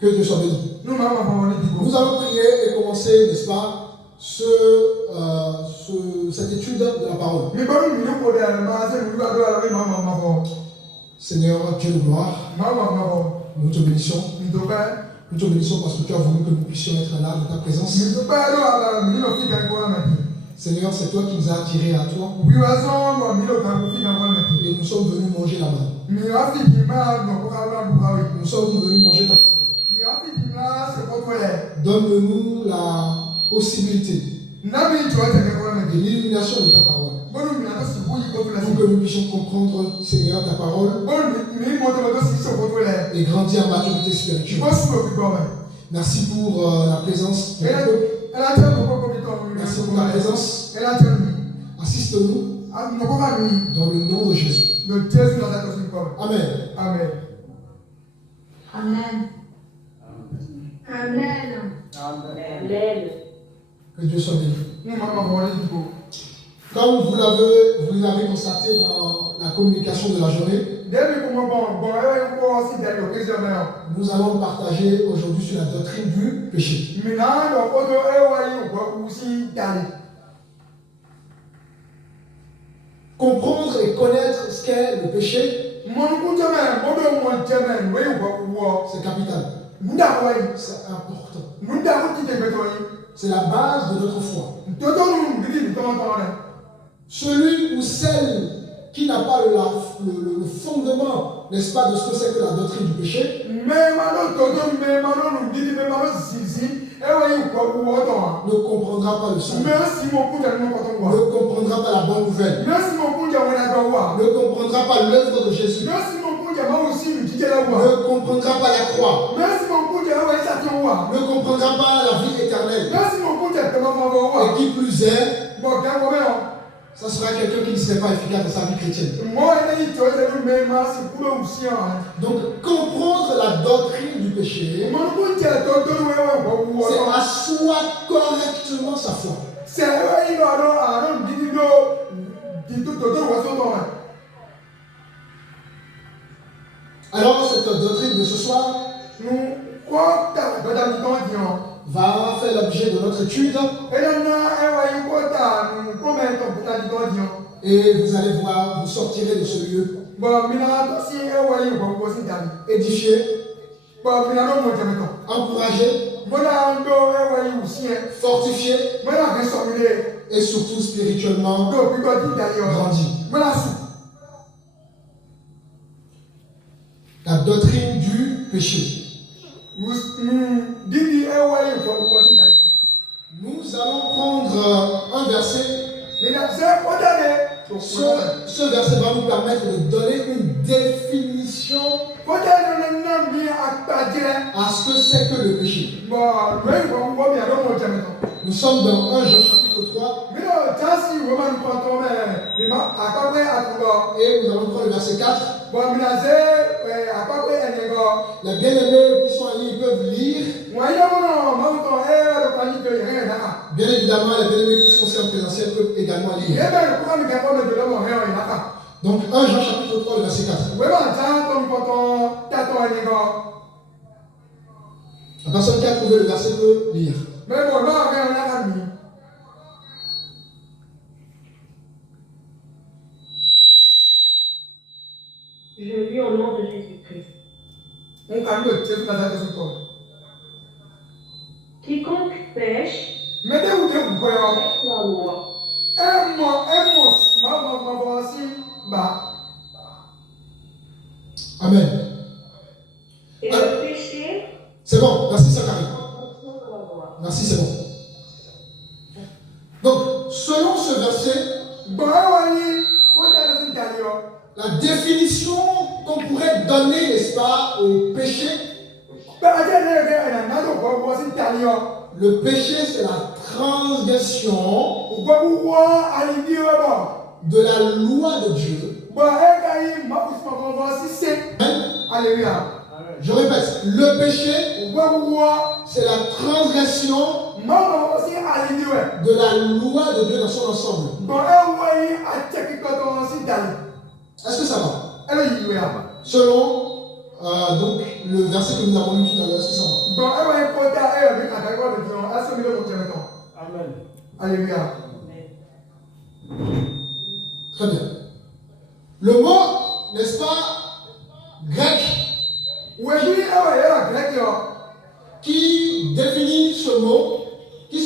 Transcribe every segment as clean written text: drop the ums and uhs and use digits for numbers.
Que Dieu soit béni. Nous allons prier et commencer, n'est-ce pas, cette étude de la parole. Seigneur, Dieu de gloire, nous te bénissons. Nous te bénissons parce que tu as voulu que nous puissions être là dans ta présence. Seigneur, c'est toi qui nous as attirés à toi. Et nous sommes venus manger la main. Nous sommes venus manger ta parole. Donne-nous la possibilité de l'illumination de ta parole. Pour que nous puissions comprendre, Seigneur, ta parole et grandir en maturité spirituelle. Merci pour la présence de ton peuple. Merci pour ta présence. Assiste-nous dans le nom de Jésus. Amen. Amen. Amen. Amen. Amen. Que Dieu soit béni. Comme vous l'avez constaté dans la communication de la journée, nous allons partager aujourd'hui sur la doctrine du péché. Comprendre et connaître ce qu'est le péché, c'est capital. C'est important. C'est la base de notre foi. Celui ou celle qui n'a pas le fondement, n'est-ce pas, de ce que c'est que la doctrine du péché, ne comprendra pas le salut, ne comprendra pas la bonne nouvelle, ne comprendra pas l'œuvre de Jésus, ne comprendra pas la croix, ne comprendra pas la vie éternelle. Et qui plus est, ça sera quelqu'un qui ne serait pas efficace dans sa vie chrétienne. Donc, comprendre la doctrine du péché, c'est asseoir correctement sa foi. Alors, cette doctrine de ce soir va faire l'objet de notre étude. Et vous allez voir, vous sortirez de ce lieu édifié, encouragé, fortifié et surtout spirituellement grandi. La doctrine du péché. Nous allons prendre un verset. Ce verset va nous permettre de donner une définition à ce que c'est que le péché. Nous sommes dans 1 Jean chapitre 3. Et nous allons prendre le verset 4. Les bien-aimés qui sont en ligne, ils peuvent lire. Bien évidemment, les bien-aimés qui sont en présentiel peuvent également lire. Donc 1 Jean chapitre 3, le verset 4. La personne qui a trouvé le verset peut lire. Je lis au nom de Jésus-Christ. Quiconque pêche avec la loi. Amen. Et le péché. C'est bon, merci Sakari. Merci, c'est bon. Donc, selon ce verset, la définition qu'on pourrait donner, n'est-ce pas, au péché, le péché, c'est la transgression de la loi de Dieu. Alléluia. Je répète, le péché, c'est la transgression de la loi de Dieu dans son ensemble. Est-ce que ça va? Selon donc, le verset que nous avons lu tout à l'heure, est-ce que ça va? Alléluia. Très bien. Le mot, n'est-ce pas, grec, qui définit ce mot, qui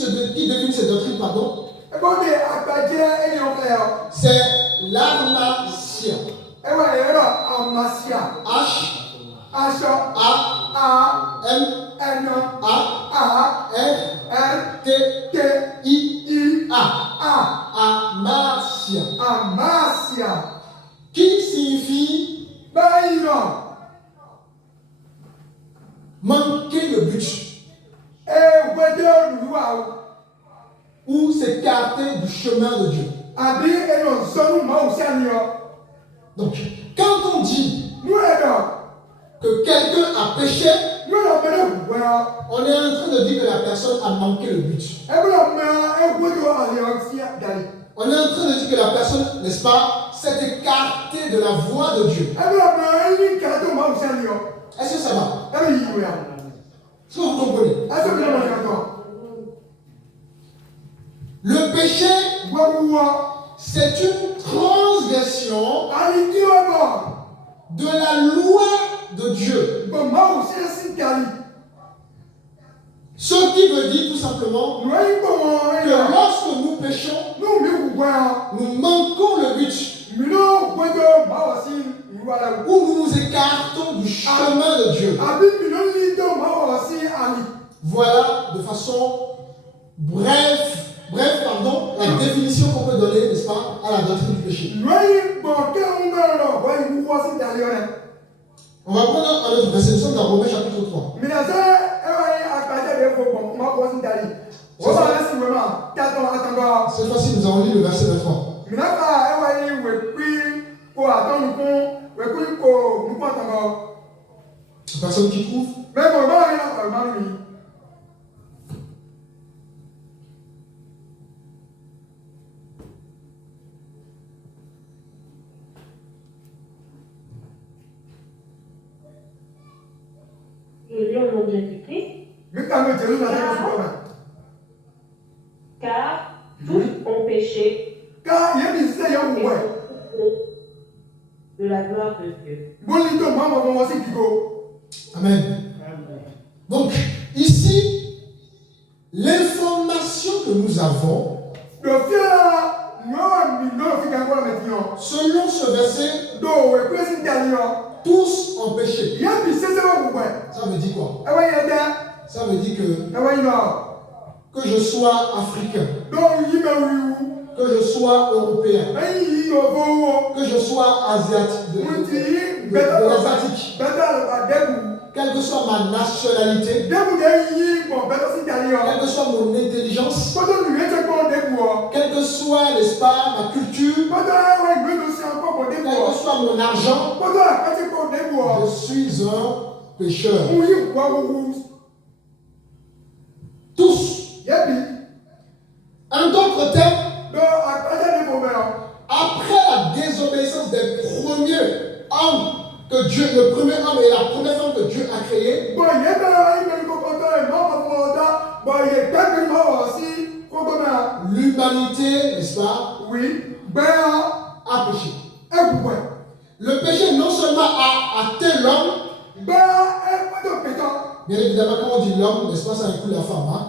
définit cette doctrine, pardon, c'est l'armatia. Amasia. Qui signifie manquer le but ou s'écarter du chemin de Dieu. Donc, quand on dit que quelqu'un a péché, on est en train de dire que la personne a manqué le but. On est en train de dire que la personne, n'est-ce pas, s'est écartée de la voie de Dieu. Est-ce que ça va? Est-ce que vous comprenez? Le péché, c'est une transgression de la loi de Dieu. Ce qui veut dire tout simplement que lorsque nous péchons, nous manquons le but ou nous nous écartons du chemin de Dieu. Voilà de façon brève, la définition qu'on peut donner, n'est-ce pas, à la doctrine du péché. On va prendre un autre verset, nous sommes dans Romains chapitre 3. Cette fois-ci, nous avons lu le verset 23. Personne qui trouve? Je lis au nom de Jésus-Christ. Car tous ont péché et de la gloire de Dieu. Amen. Donc, ici, l'information que nous avons, selon ce verset, tous ont péché. Ça veut dire quoi? Ça veut dire que je sois africain, que je sois européen, que je sois asiatique, asiatique, quelle que soit ma nationalité, quelle que soit mon intelligence, quelle que soit, n'est-ce pas, ma culture, quel que soit mon argent, je suis un pécheur. Tous. En d'autres termes, après la désobéissance des premiers hommes que Dieu, le premier homme et la première femme que Dieu a créé, l'humanité, n'est-ce pas, a péché. Le péché non seulement a atteint l'homme, bien évidemment, quand on dit l'homme, n'est-ce pas, ça inclut la femme. Hein?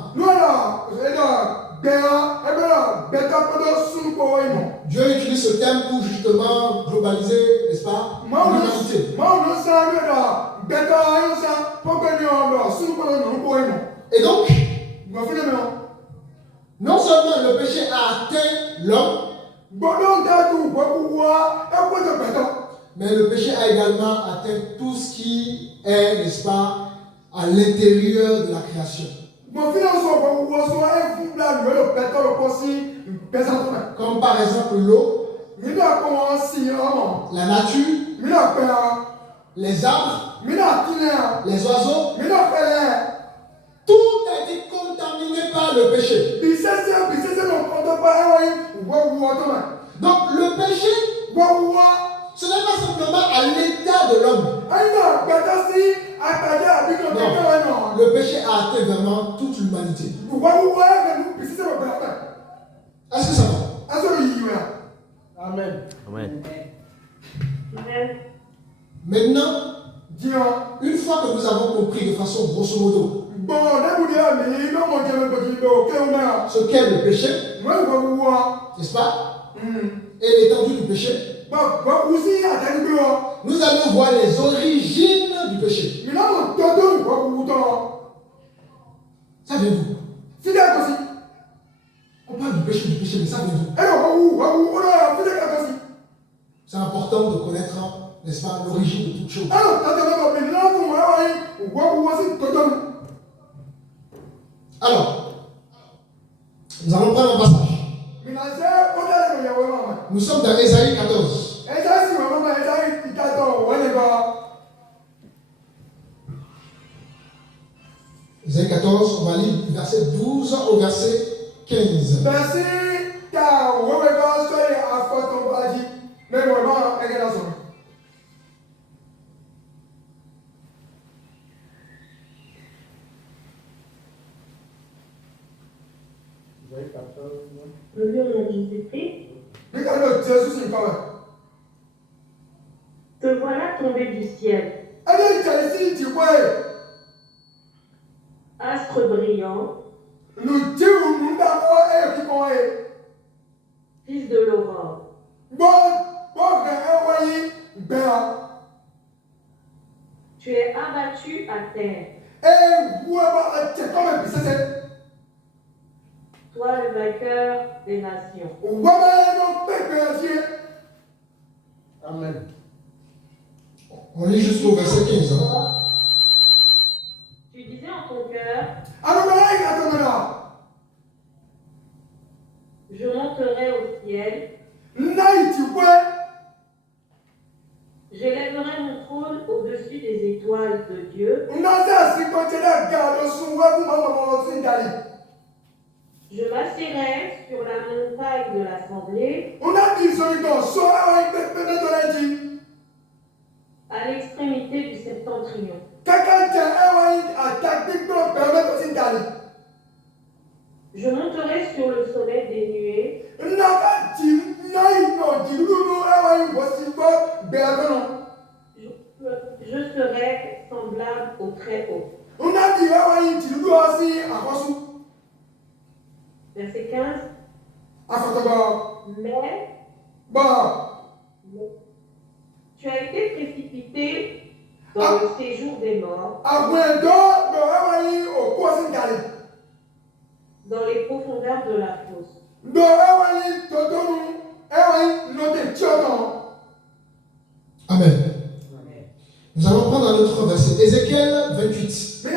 Dieu utilise ce terme pour justement globaliser, n'est-ce pas, l'humanité. Et donc, non seulement le péché a atteint l'homme, mais le péché a également atteint tout ce qui est, n'est-ce pas, à l'intérieur de la création. Comme par exemple l'eau, la nature, les arbres, les oiseaux, tout a été contaminé par le péché. Donc le péché, ce n'est pas simplement à l'état de l'homme. Non, le péché a atteint vraiment toute l'humanité. Amen. Maintenant, une fois que nous avons compris de façon grosso modo ce qu'est le péché, n'est-ce pas? Et l'étendue du péché, nous allons voir les origines du péché. Ça vient d'où? On parle du péché, mais ça vient d'où? C'est important de connaître, n'est-ce pas, l'origine de toute chose. Alors, nous allons prendre un passage. Nous sommes dans Ésaïe 14. Ésaïe 14, on va lire du verset 12 au verset 15. Le lieu où Jésus-Christ. Te voilà tombé du ciel. Astre brillant. Fils de l'aurore. Tu es abattu à terre. Toi, le vainqueur des nations. Amen. On lit jusqu'au verset 15. Tu disais en ton cœur, je monterai au ciel. J'élèverai mon trône au-dessus des étoiles de Dieu. Je m'assirai sur la montagne de l'assemblée, à l'extrémité du septentrion. Je monterai sur le sommet des nuées. Je serai semblable au Très-Haut. Verset 15. Mais tu as été précipité dans le séjour des morts, dans les profondeurs de la fosse. Amen. Nous allons prendre un autre verset. Ézéchiel 28.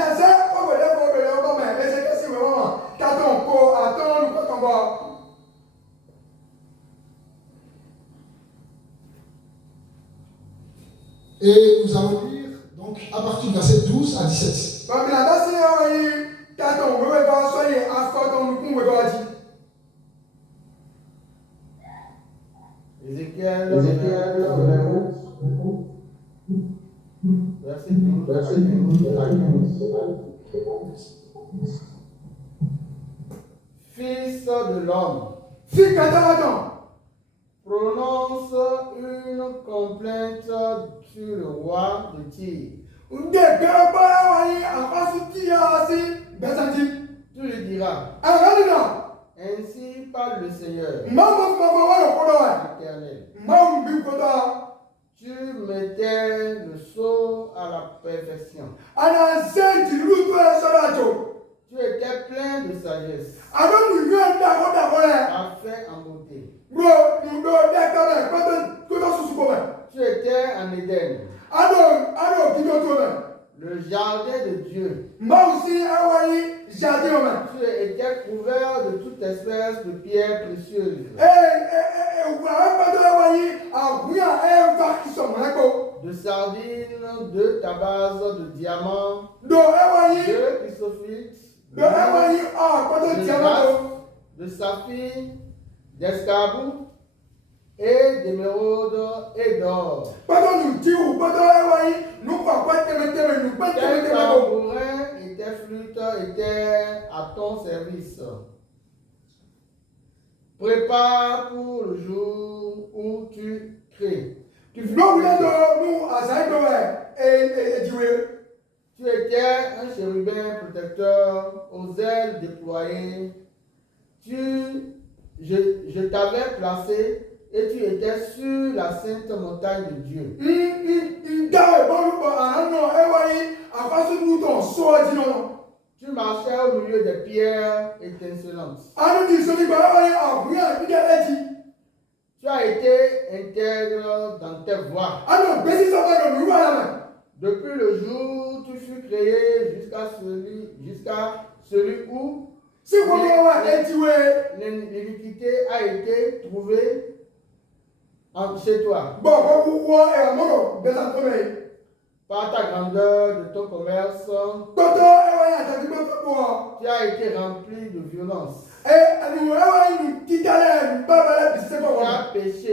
Et nous allons lire donc à partir du verset 12 à 17. Ézéchiel, verset 12 à 15. Fils de l'homme, prononce une complainte sur le roi de Tyr. Tu lui diras, ainsi parle le Seigneur, l'Éternel. Tu mettais le sceau à la perfection. Tu étais plein de sagesse, parfait en beauté. Tu étais en Éden, le jardin de Dieu. Tu étais couvert de toute espèce de pierres précieuses, de sardines, de tabasses, de diamants, de chrysophytes, de jaspe, de saphir, d'escarboucle et d'émeraude et d'or. Tes tambourins et tes flûtes étaient à ton service. Prépare pour le jour où tu crées. Tu étais un chérubin protecteur aux ailes déployées. Je t'avais placé et tu étais sur la sainte montagne de Dieu. Tu marchais au milieu des pierres étincelantes. Tu as été intègre dans tes voies. Depuis le jour où tu fus créé jusqu'à celui où l'iniquité a été trouvée chez toi. Par ta grandeur de ton commerce, tu as été rempli de violence. Tu as péché.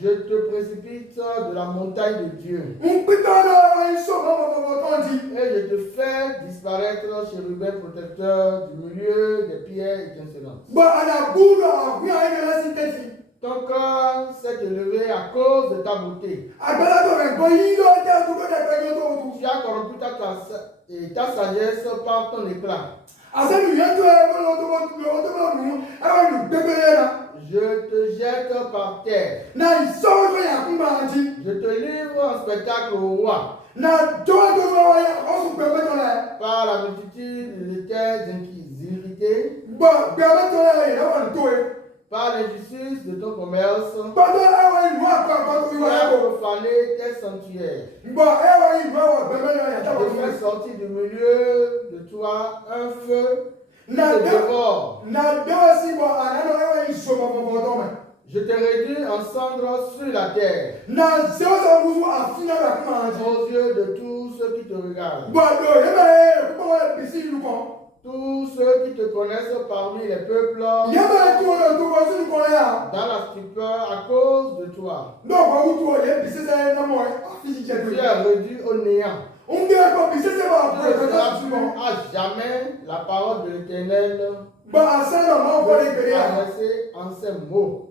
Je te précipite de la montagne de Dieu. Et je te fais disparaître, chérubin protecteur, du milieu des pierres étincelantes. Ton corps s'est élevé à cause de ta beauté. Tu as corrompu ta sagesse par ton éclat. Je te jette par terre. Je te livre en spectacle au roi. Par la multitude de tes iniquités. Par l'injustice de ton commerce, tu as profané tes sanctuaires. Je fais sortir du milieu de toi un feu qui te dévore. Je te réduis en cendres sur la terre, aux yeux de tous ceux qui te regardent. Tous ceux qui te connaissent parmi les peuples, dans la stupeur à cause de toi, tu es réduit au néant. Tu ne feras plus à jamais la parole de l'Éternel adressée en ces mots.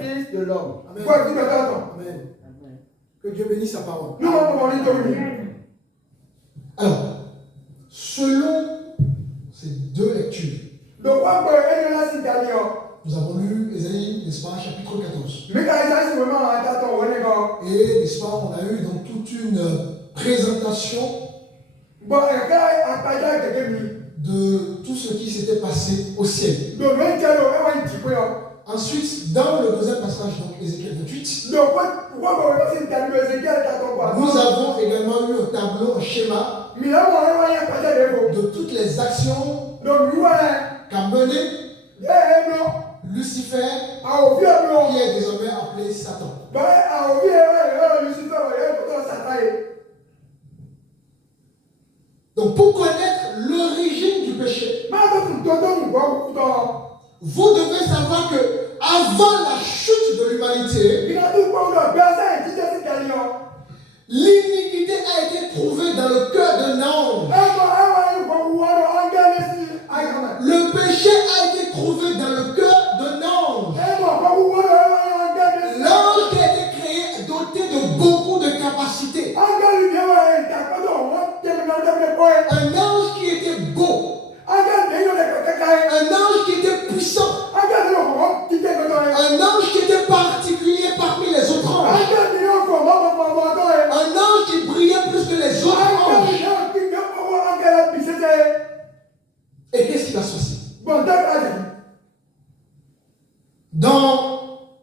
Fils de l'homme. Amen. Que Dieu bénisse sa parole. Alors, selon ces deux lectures, nous avons lu Ésaïe, n'est-ce pas, chapitre 14. Et, n'est-ce pas, on a eu donc toute une présentation de tout ce qui s'était passé au ciel. Ensuite, dans le deuxième passage, donc Ézéchiel 28, nous avons également eu un tableau, un schéma de toutes les actions qu'a mené Lucifer, qui est désormais appelé Satan. Donc, pour connaître l'origine du péché, vous devez savoir que avant la chute de l'humanité, l'iniquité a été trouvée dans le cœur d'un homme. Le péché a été trouvé dans le cœur d'un ange. L'ange qui a été créé doté de beaucoup de capacités. Un ange qui était beau. Un ange qui était puissant. Un ange qui était particulier parmi les autres anges. Un ange qui brillait plus que les autres anges. Et qu'est-ce qui va se passer? Dans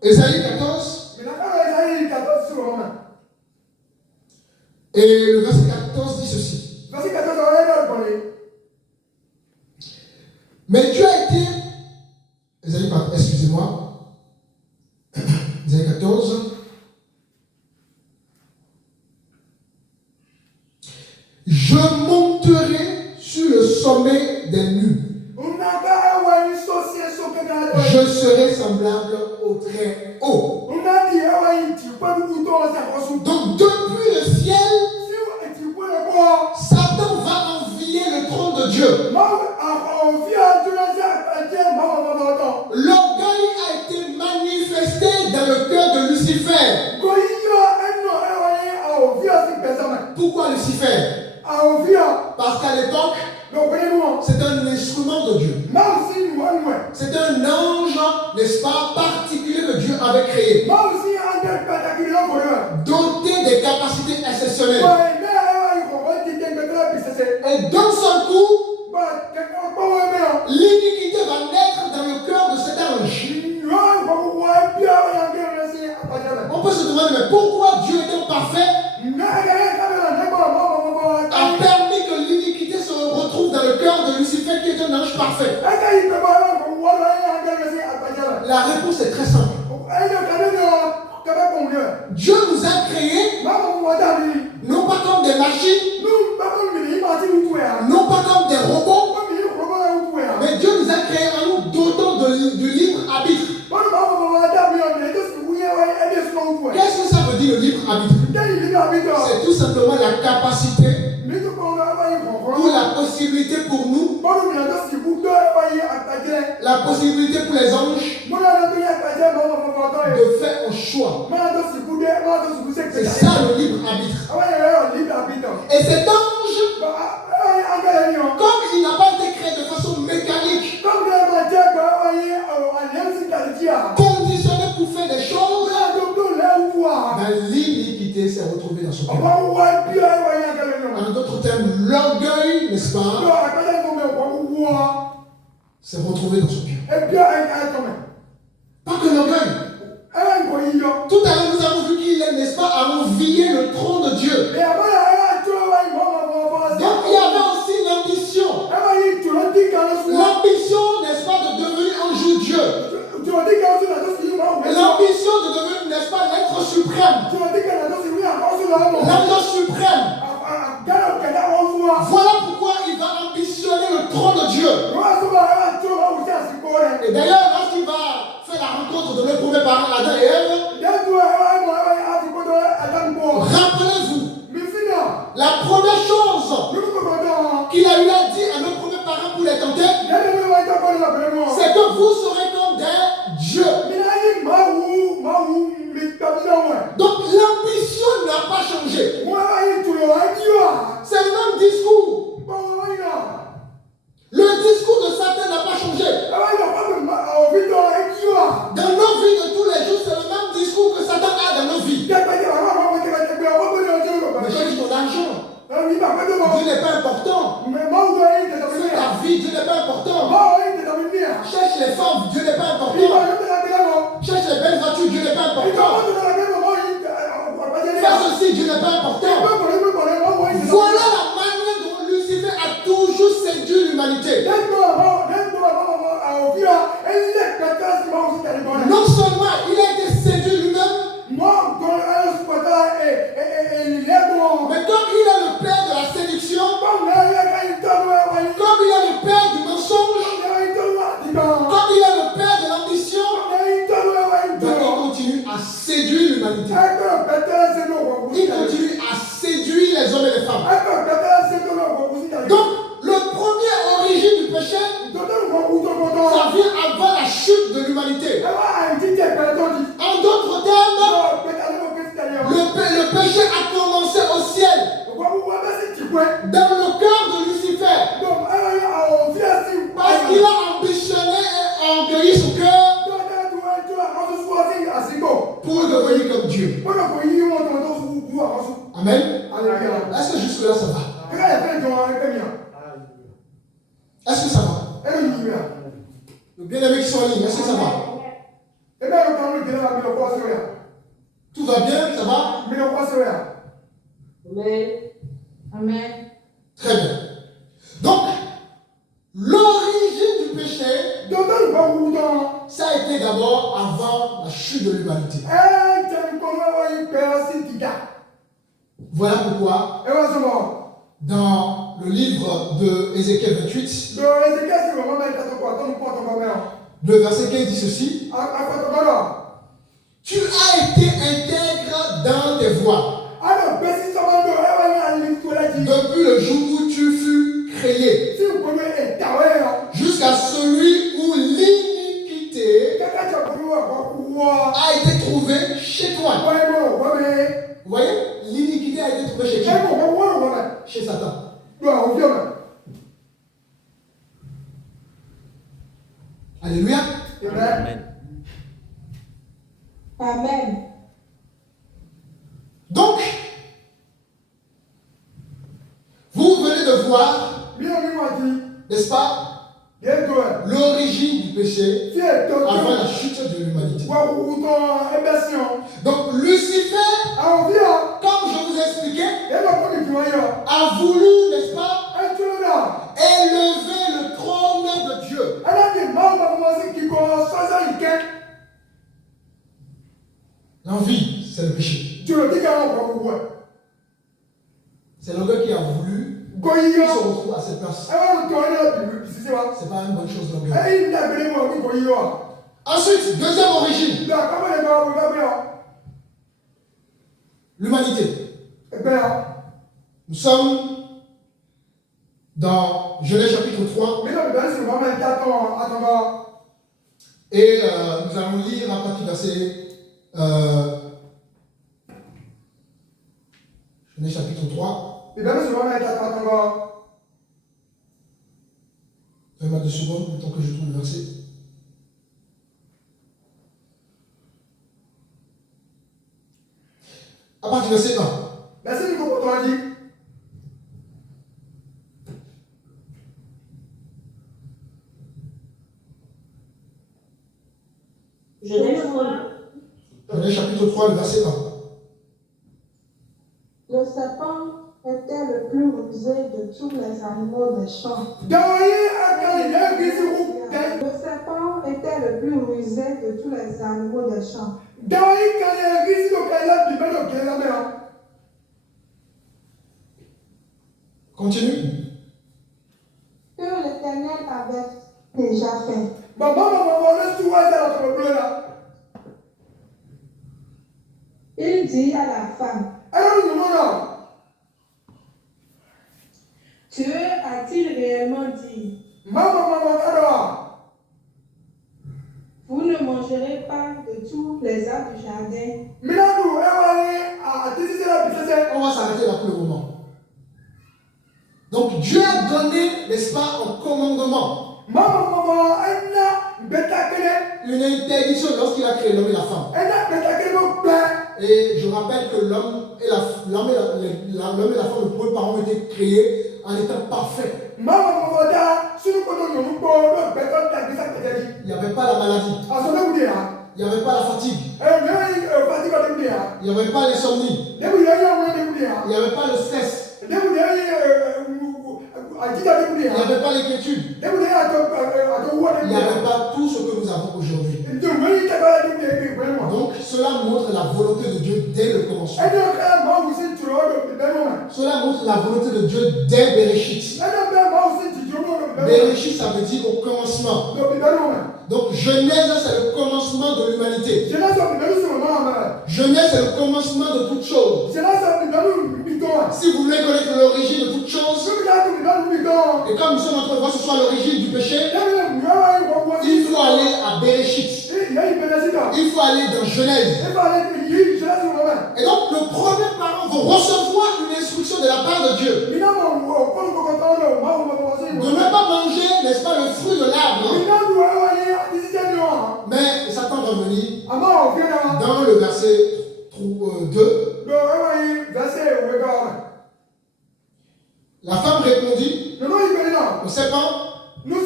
Ésaïe 14, et le verset 14 dit ceci. Mais Dieu a été, excusez-moi, Ésaïe 14, je monterai sur le sommet des nues. Je serai semblable au très haut. Donc depuis le ciel, Satan va envier le trône de Dieu. Pourquoi Lucifer? Parce qu'à l'époque, c'est un instrument de Dieu. C'est un ange, n'est-ce pas, particulier que Dieu avait créé. Doté des capacités exceptionnelles. Et d'un seul coup, l'iniquité va naître dans le cœur de cet ange. On peut se demander, mais pourquoi Dieu étant parfait a permis que l'iniquité se retrouve dans le cœur de Lucifer qui est un ange parfait? La réponse est très simple. Dieu nous a créés non pas comme des machines, non pas comme des robots, mais Dieu nous a créés en nous dotant de libre arbitre. Qu'est-ce que ça veut dire le libre arbitre? C'est tout simplement la capacité ou la possibilité pour nous, la possibilité pour les anges de faire un choix. C'est ça le libre arbitre. Et cet ange, comme il n'a pas été créé de façon mécanique, conditionné pour faire des choses, l'iniquité s'est retrouvée dans son cœur. En d'autres termes, l'orgueil, n'est-ce pas, s'est retrouvé dans son cœur. Pas que l'orgueil. Tout à l'heure, nous avons vu qu'il est, n'est-ce pas, à envier le trône de Dieu. Donc, il y avait aussi l'ambition. L'ambition, n'est-ce pas, de devenir un jour Dieu. L'ambition de devenir, n'est-ce pas, l'être suprême. L'être suprême. Voilà pourquoi il va ambitionner le trône de Dieu. Et d'ailleurs, lorsqu'il va faire la rencontre de nos premiers parents, Adam et Ève, rappelez-vous, la première chose qu'il a eu à dire à nos premiers parents pour les tenter, c'est que vous serez comme des dieux. Donc l'ambition n'a pas changé. C'est le même discours. Le discours de Satan n'a pas changé. Dans nos vies de tous les jours, c'est le même discours que Satan a dans nos vies. Mais cherche ton argent. Dieu n'est pas important. C'est ta vie, Dieu n'est pas important. Cherche les femmes, Dieu n'est pas important. Cherche les belles voitures, Dieu n'est pas important. Fais ceci, Dieu n'est pas important. Voilà la manière dont Lucifer a toujours séduit l'humanité. Non seulement il a été séduit lui-même, mais comme il est le père de la séduction, comme il est le père du mensonge, comme il est le père de l'ambition, il continue à séduire l'humanité. Il continue à séduire les hommes et les femmes. Donc, le premier origine du péché, ça vient avant la chute de l'humanité. En d'autres termes, le péché a commencé au ciel, dans le cœur de Lucifer, parce qu'il a ambitionné et orgueilli son cœur pour devenir comme Dieu. Amen. Est-ce que jusque-là ça va? Est-ce que ça va? Le bien-aimé qui sont en ligne, est-ce que ça va? Tout va bien, ça va? Amen. Très bien. Donc, l'origine du péché, ça a été d'abord avant la chute de l'humanité. Voilà pourquoi, dans le livre de Ézéchiel 28, le verset 15 dit ceci: tu as été intègre dans tes voies depuis le jour où tu fus créé, jusqu'à celui où l'iniquité a été trouvée chez toi. Vous voyez, l'iniquité a été trouvée chez toi. chez Satan. Alléluia. Amen. Amen. Donc, vous venez de voir, n'est-ce pas, l'origine du péché avant la chute de l'humanité. Donc, Lucifer, comme je vous ai expliqué, a voulu, n'est-ce pas, élever le trône de Dieu. L'envie, c'est le péché. C'est l'orgueil qui a voulu qu'il se retrouve à cette place. C'est pas une bonne chose, l'orgueil. Ensuite, deuxième origine, l'humanité. Nous sommes dans Genèse chapitre 3. Et nous allons lire à partir du verset Genèse chapitre 3. Donne-moi 2 secondes, le temps que je trouve le verset. À partir du verset 1. Genèse chapitre 3, le verset 1. Le serpent était le plus rusé de tous les animaux des champs. Le serpent était le plus rusé de tous les animaux des champs. Continue. Que l'Éternel avait déjà fait. Il dit à la femme, Dieu a-t-il réellement dit, vous ne mangerez pas de tous les arbres du jardin? On va s'arrêter là pour le moment. Donc Dieu a donné, n'est-ce pas, un commandement. Une interdiction lorsqu'il a créé l'homme et la femme. Et je rappelle que l'homme et la femme, le premier parent, ont été créés en étant parfaits. Il n'y avait pas la maladie. Il n'y avait pas la fatigue. Il n'y avait pas l'insomnie. Il n'y avait pas le stress. Il n'y avait pas l'inquiétude. Il n'y avait pas tout ce que nous avons aujourd'hui. Donc cela montre la volonté de Dieu dès le commencement. Cela montre la volonté de Dieu dès Bereshit. Bereshit, ça veut dire au commencement. Donc Genèse, c'est le commencement de l'humanité. Genèse, c'est le commencement de toute chose. Si vous voulez connaître l'origine de toute chose, et comme nous sommes en train de voir ce soir l'origine du péché, il faut aller à Bereshit. Il faut aller dans Genèse. Et donc le premier parent va recevoir une instruction de la part de Dieu. De ne pas manger, n'est-ce pas, le fruit de l'arbre. Mais Satan va venir dans le verset 2. La femme répondit au serpent, nous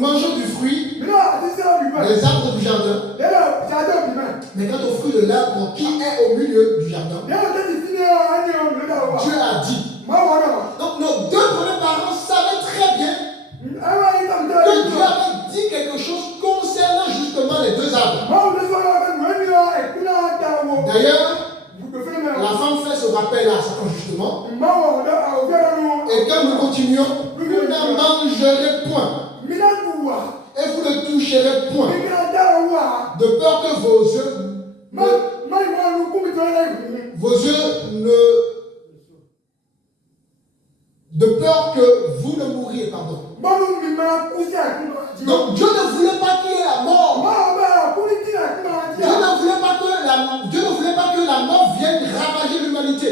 mangeons du fruit des arbres du jardin. Mais quant au fruit de l'arbre qui est au milieu du jardin, Dieu a dit. Donc nos deux premiers parents savaient très bien que Dieu avait dit quelque chose concernant justement les deux arbres. D'ailleurs, la femme fait ce rappel à Satan justement. Et quand nous continuons, vous n'en mangerez point. Et vous ne toucherez point. De peur que vos yeux ne... De peur que vous ne mouriez, pardon. Donc Dieu ne voulait pas qu'il y ait la mort. Dieu ne voulait pas que la mort vienne ravager l'humanité.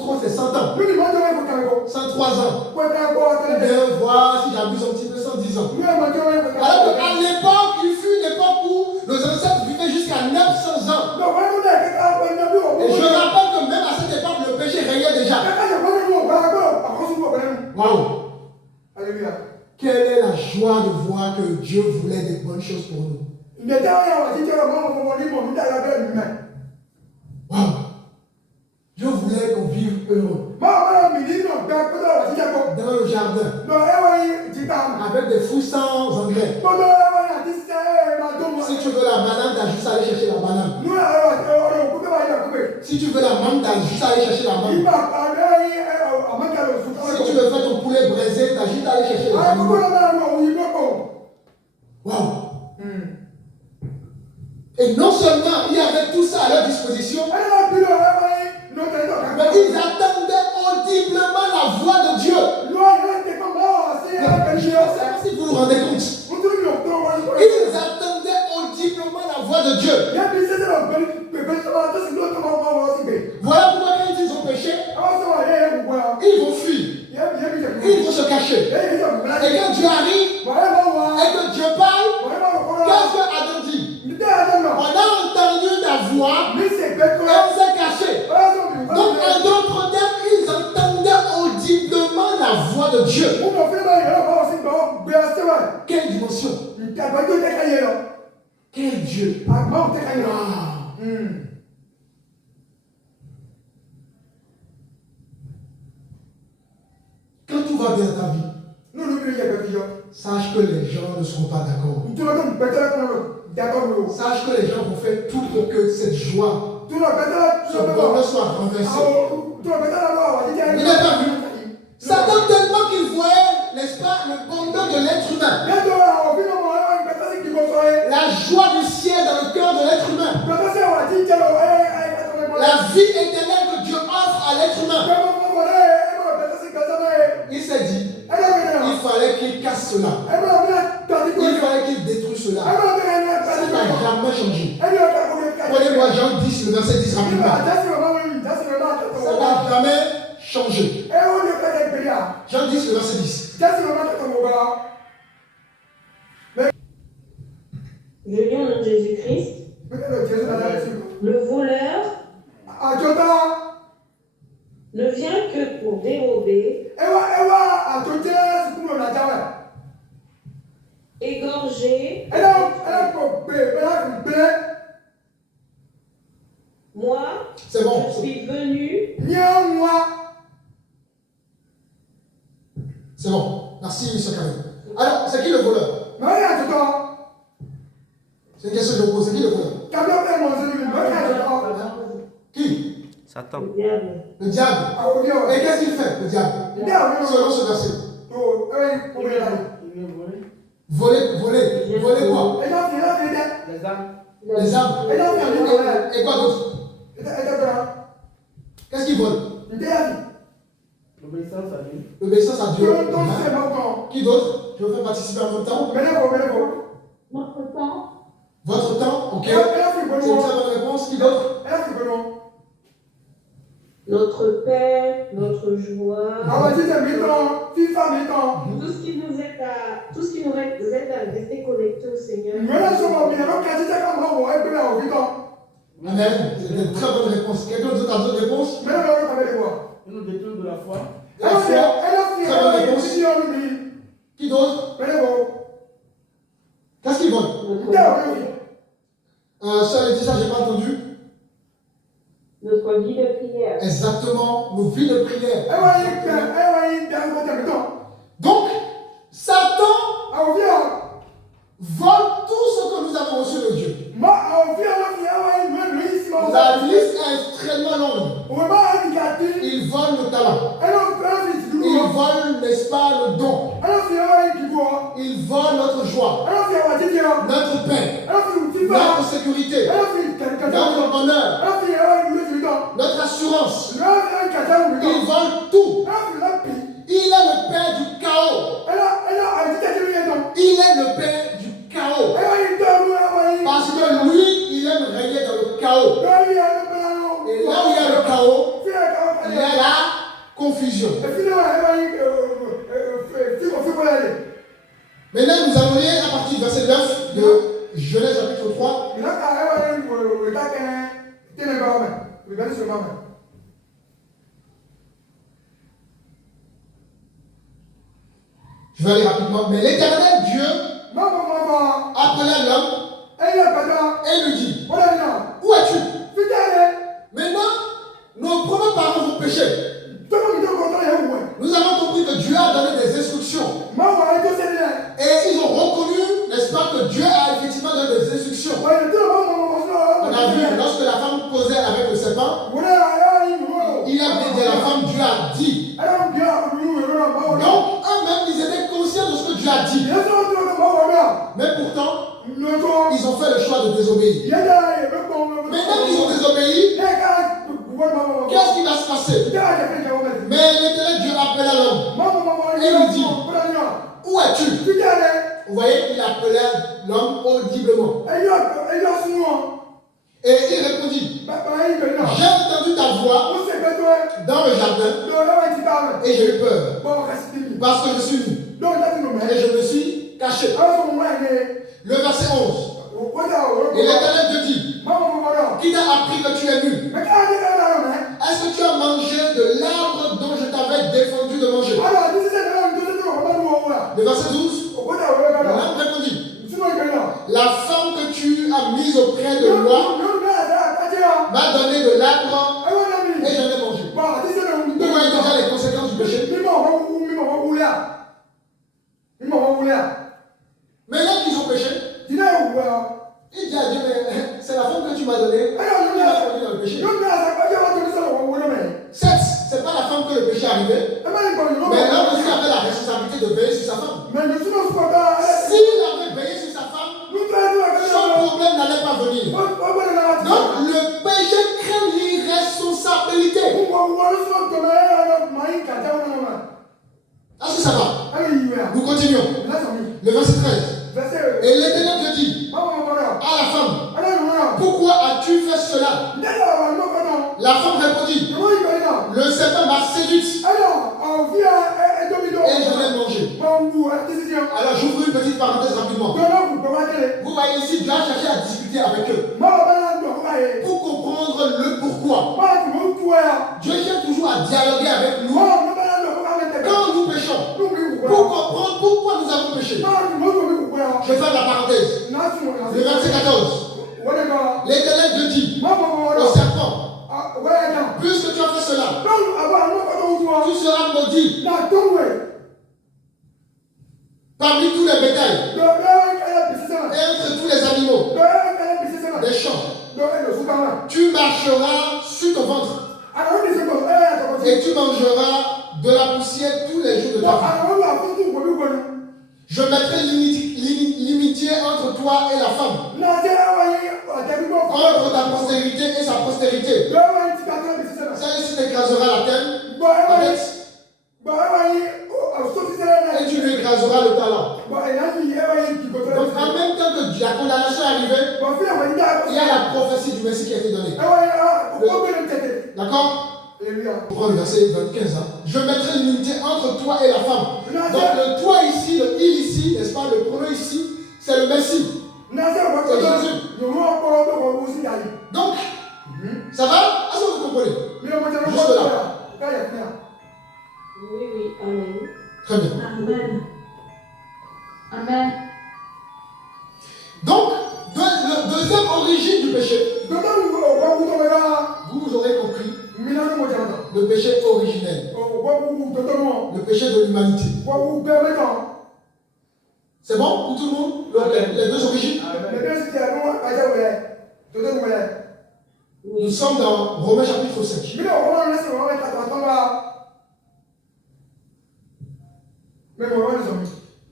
trop, c'est 100 ans. 103 ans. Ou bien voir si j'abuse un petit peu, 110 ans. Alors qu'à l'époque, il fut une époque où nos ancêtres vivaient jusqu'à 900 ans. Et je rappelle que même à cette époque, le péché régnait déjà. Waouh! Alléluia. Quelle est la joie de voir que Dieu voulait des bonnes choses pour nous. Waouh! Dieu voulait qu'on vive heureux. Dans le jardin. Avec des fruits sans engrais. Si tu veux la banane, tu as juste à aller chercher la banane. Si tu veux la mangue, tu as juste à aller chercher la mangue. Si tu veux faire ton poulet braisé, tu as juste à aller chercher les animaux. Waouh! Et non seulement il y avait tout ça à leur disposition, mais ils attendaient audiblement la voix de Dieu. Je ne sais pas si vous vous rendez compte. Ils attendaient audiblement la voix de Dieu. Voilà pourquoi quand ils ont péché, ils vont fuir. Ils vont se cacher. Et quand Dieu arrive, et que Dieu parle, qu'est-ce que Adam dit? On a entendu ta voix, et on s'est caché. Donc, en d'autres termes, ils entendaient audiblement la voix de Dieu. Quelle dimension? Quel Dieu? Quand tout va bien dans ta vie, sache que les gens ne seront pas d'accord. Sache que les gens vont faire tout pour que cette joie, ce bonheur soit renversé. Il n'est pas vu. Satan tellement qu'il voyait, n'est-ce pas, le bonheur de l'être humain. La joie du ciel dans le cœur de l'être humain. La vie éternelle que Dieu offre à l'être humain. Il s'est dit, il fallait qu'il casse cela. Il fallait qu'il détruise cela. Ça n'a jamais changé. Prenez-moi Jean 10, le verset 10 rapidement. Ça n'a jamais changé. Jean 10, le verset 10. Je lis au nom de Jésus-Christ. Le voleur ne vient que pour dérober, égorger. Moi, c'est bon. Je suis venu. C'est bon. Merci, M. Karim. Alors, c'est qui le voleur? C'est une question que je vous pose. C'est qui le voleur? Qui? Satan. Le diable. Le diable. Et qu'est-ce qu'il fait, le diable? Selon ce verset. Voler quoi? Les âmes. Et quoi d'autre? Qu'est-ce qu'il vole? L'obéissance à Dieu. Qui d'autre? Je veux faire participer en même temps. Notre temps. Votre temps, ok. C'est une très bonne réponse. Qui d'autre? Notre paix, notre joie. Tout ce qui nous aide à rester connectés au Seigneur. Amen. C'est une très bonne réponse. Quelqu'un d'autre a d'autres réponses? Et nous détourne de la foi. La foi. Très bonne réponse. Qui d'autre? Qu'est-ce qu'ils veulent? Ça, dit ça, j'ai pas entendu. Notre vie de prière. Exactement, nos vies de prière. Donc, Satan vole tout ce que nous avons reçu de Dieu. La liste est extrêmement longue. Il vole le talent. Il vole, n'est-ce pas, le don. Il vole notre joie, notre paix, notre sécurité, notre bonheur, notre assurance. Il vole tout. Il est le père du chaos. Il est le père du chaos. Parce que lui, il aime régner dans le chaos. Et là où il y a le chaos, il y a la confusion. Maintenant, nous allons lire à partir du verset 9 de Genèse chapitre 3. Je vais aller rapidement. Mais l'Éternel Dieu appela l'homme et lui dit, où es-tu? Maintenant, nos premiers parents vont pécher. Nous avons compris que Dieu a donné des instructions. Et ils ont reconnu, n'est-ce pas, que Dieu a effectivement donné des instructions. On a vu, lorsque la femme causait avec le serpent, il a dit à la femme, Dieu a dit. Donc, eux-mêmes, ils étaient conscients de ce que Dieu a dit. Mais pourtant, ils ont fait le choix de désobéir. Maintenant qu'ils ont désobéi, qu'est-ce qui va se passer? Mais l'Éternel Dieu appela l'homme et lui dit, où es-tu? Vous voyez qu'il appelait l'homme audiblement. Et il répondit, j'ai entendu ta voix dans le jardin et j'ai eu peur parce que je suis nu et je me suis caché. Le verset 11. Et l'Éternel te dit, qui t'a appris que tu es nu? Est-ce que tu as mangé de l'arbre dont je t'avais défendu de manger? Le verset 12. L'homme répondit, la femme que tu as mise auprès de moi m'a donné de l'arbre et j'en ai mangé. Vous voyez déjà les conséquences du péché. Maintenant qu'ils ont péché, il dit à Dieu, mais c'est la femme que tu m'as donnée qui m'a conduit dans le péché. Certes, ce n'est pas la femme que le péché est arrivé, mais l'homme aussi avait la responsabilité de veiller sur sa femme. S'il avait veillé sur sa femme, son problème n'allait pas venir. Donc le péché crée l'irresponsabilité. Est-ce que ça va? Nous continuons. Le verset 13. Et l'Éternel te dit à la femme, pourquoi as-tu fait cela? La femme répondit, le serpent m'a séduite et je l'ai mangé. Alors j'ouvre une petite parenthèse rapidement. Vous voyez ici, Dieu a cherché à discuter avec eux pour comprendre le pourquoi. Dieu cherche toujours à dialoguer avec nous quand nous péchons, pour comprendre pourquoi nous avons péché. Je fais la parenthèse. Le verset 14. L'Éternel Dieu dit au serpent, puisque tu as fait cela, tu seras maudit parmi tous les bétails et entre tous les animaux des champs. Tu marcheras sur ton ventre et tu mangeras de la poussière tous les jours de ta vie. Je mettrai l'imitié entre toi et la femme, entre ta postérité et sa postérité. Celle-ci t'écrasera la tête, et tu lui écraseras le talon. Donc en même temps que la condamnation est arrivée, il y a la prophétie du Messie qui a été donnée. D'accord? On prend le verset 25. Je mettrai l'unité entre toi et la femme. Donc le toi ici, le il ici, n'est-ce pas, le pronom ici, c'est le Messie. C'est Jésus. Donc, ça va? Est-ce que vous comprenez? Juste là. Oui, amen. Très bien. Amen. Amen. Donc, deuxième origine du péché, vous aurez compris, le péché originel, le péché de l'humanité. C'est bon pour tout le monde? Les deux origines? Nous sommes dans Romains chapitre 5.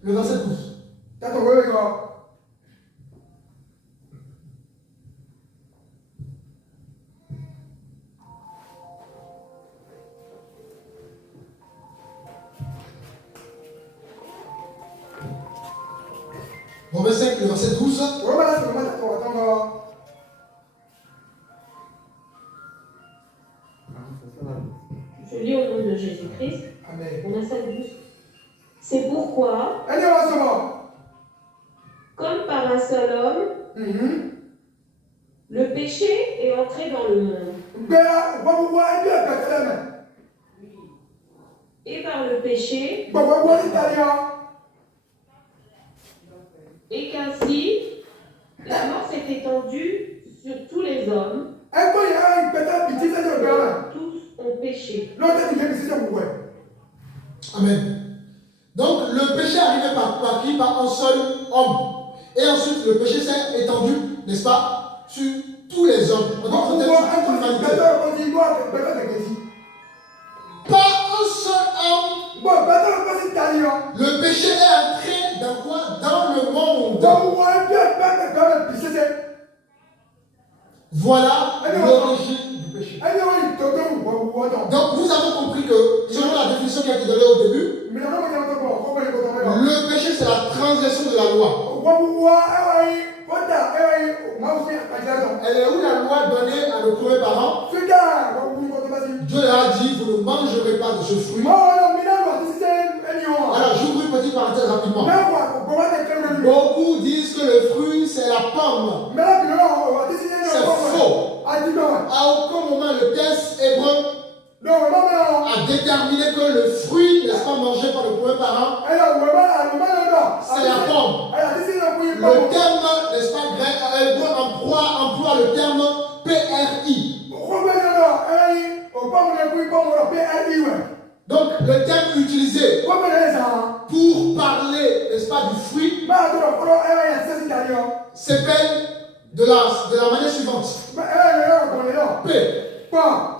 Le verset 12. Romains 5, le verset 12. Je lis au nom de Jésus-Christ. Amen. On a ça de plus. C'est pourquoi, comme par un seul homme, le péché est entré dans le monde. Et par le péché, et qu'ainsi, la mort s'est étendue sur tous les hommes. Tous ont péché. Amen. Donc le péché arrivait par qui? Par un seul homme. Et ensuite le péché s'est étendu, n'est-ce pas, sur tous les hommes. On dit sur toute l'humanité. Pas un seul homme. Le péché est entré dans quoi? Dans le monde. Voilà l'origine du péché. Donc nous avons compris que, selon la définition qui a été donnée au début, le péché c'est la transgression de la loi. Elle est où la loi donnée à nos premiers parents? Dieu leur a dit, vous ne mangerez pas de ce fruit. Alors j'ouvre une petite parenthèse rapidement. Beaucoup disent que le fruit c'est la pomme. C'est faux. À aucun moment le texte hébreu a déterminé que le fruit, n'est-ce pas, mangé par le premier parent, c'est la pomme. Le terme, n'est-ce pas, grec, hébreu emploie le terme PRI. Donc le terme utilisé pour parler, n'est-ce pas, du fruit s'appelle de la manière suivante. P,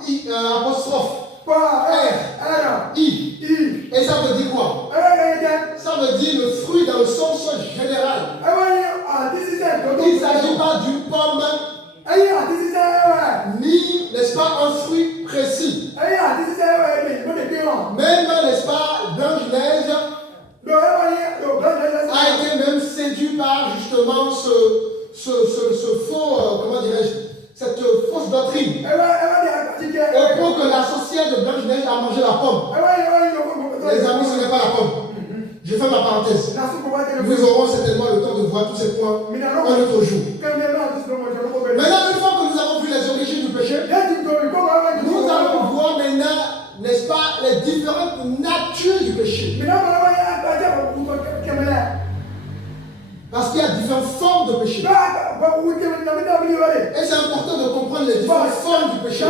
I, apostrophe, R, I. Et ça veut dire quoi? Ça veut dire le fruit dans le sens général. Il ne s'agit pas d'une pomme, ni, n'est-ce pas, un fruit précis. Même, n'est-ce pas, Blanche-Neige a été même séduit par justement ce faux, comment dirais-je, cette fausse doctrine. Au point que l'associé de Blanche-Neige a mangé la pomme. Les amis, ce n'est pas la pomme. Je fais ma parenthèse. Nous aurons certainement le temps de voir tous ces points un autre jour. Maintenant, une fois que nous avons vu les origines du péché, nous allons voir maintenant, n'est-ce pas, les différentes natures du péché. Parce qu'il y a différentes formes de péché. Et c'est important de comprendre les différentes formes du péché.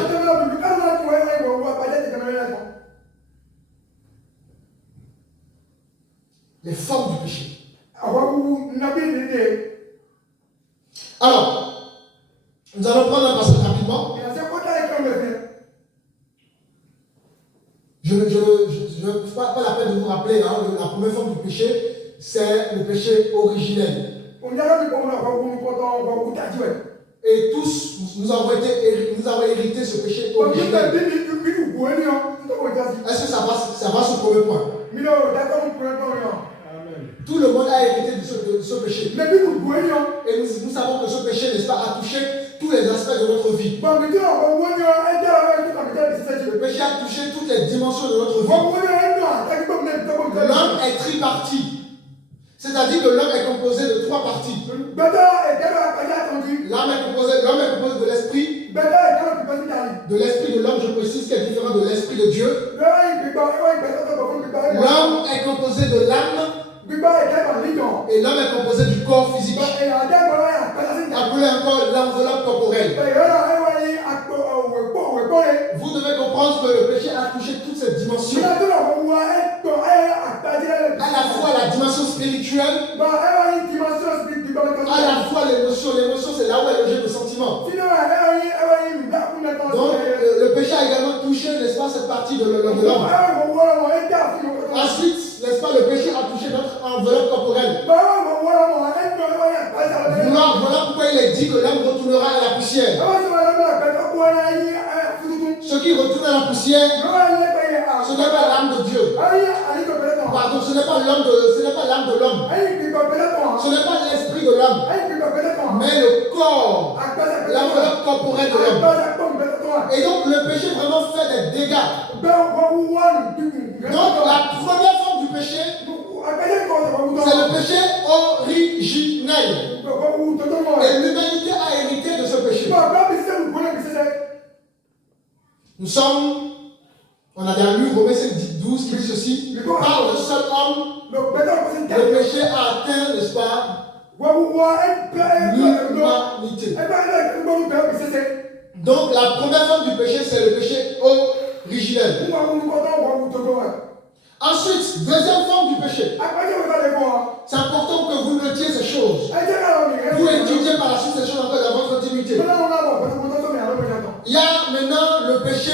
Les formes du péché. Alors, nous allons prendre un passage rapidement. Je ne pas la peine de vous rappeler, hein, la première forme du péché, c'est le péché originel. Et tous, nous avons hérité ce péché originel. Est-ce que ça va sur le premier point? Tout le monde a hérité de ce péché. Et nous savons que ce péché, n'est-ce pas, a touché tous les aspects de notre vie. Le péché a touché toutes les dimensions de notre vie. L'homme est tripartite. C'est-à-dire que l'homme est composé de trois parties. L'homme est composé de l'esprit. De l'esprit de l'homme, je précise, qui est différent de l'esprit de Dieu. L'homme est composé de l'âme. Et l'homme est composé du corps physique. Appelé encore l'enveloppe corporelle. Vous devez comprendre que le péché a touché toutes ces dimensions. À la fois la dimension spirituelle, à la fois l'émotion. L'émotion, c'est là où est logé le sentiment. Donc, le péché a également touché, n'est-ce pas, cette partie de l'homme. Ensuite, n'est-ce pas, le péché a touché notre enveloppe corporelle. Voilà pourquoi il est dit que l'homme retournera à la poussière. Ce qui retourne à la poussière, ce n'est pas l'âme de Dieu. Pardon, ce n'est pas l'âme de l'homme. Ce n'est pas l'esprit de l'homme. Mais le corps, l'enveloppe corporelle de l'homme. Et donc le péché vraiment fait des dégâts. Donc la première forme du péché, c'est le péché originel. Et l'humanité a hérité de ce péché. Nous sommes, on a bien lu Romains 5:12 qui dit ceci, par le seul homme, le péché a atteint, n'est-ce pas, l'humanité. Donc la première forme du péché, c'est le péché originel. Ensuite, deuxième forme du péché. C'est important que vous notiez ces choses. Vous étudiez par la suite ces choses encore dans votre intimité. Il y a maintenant le péché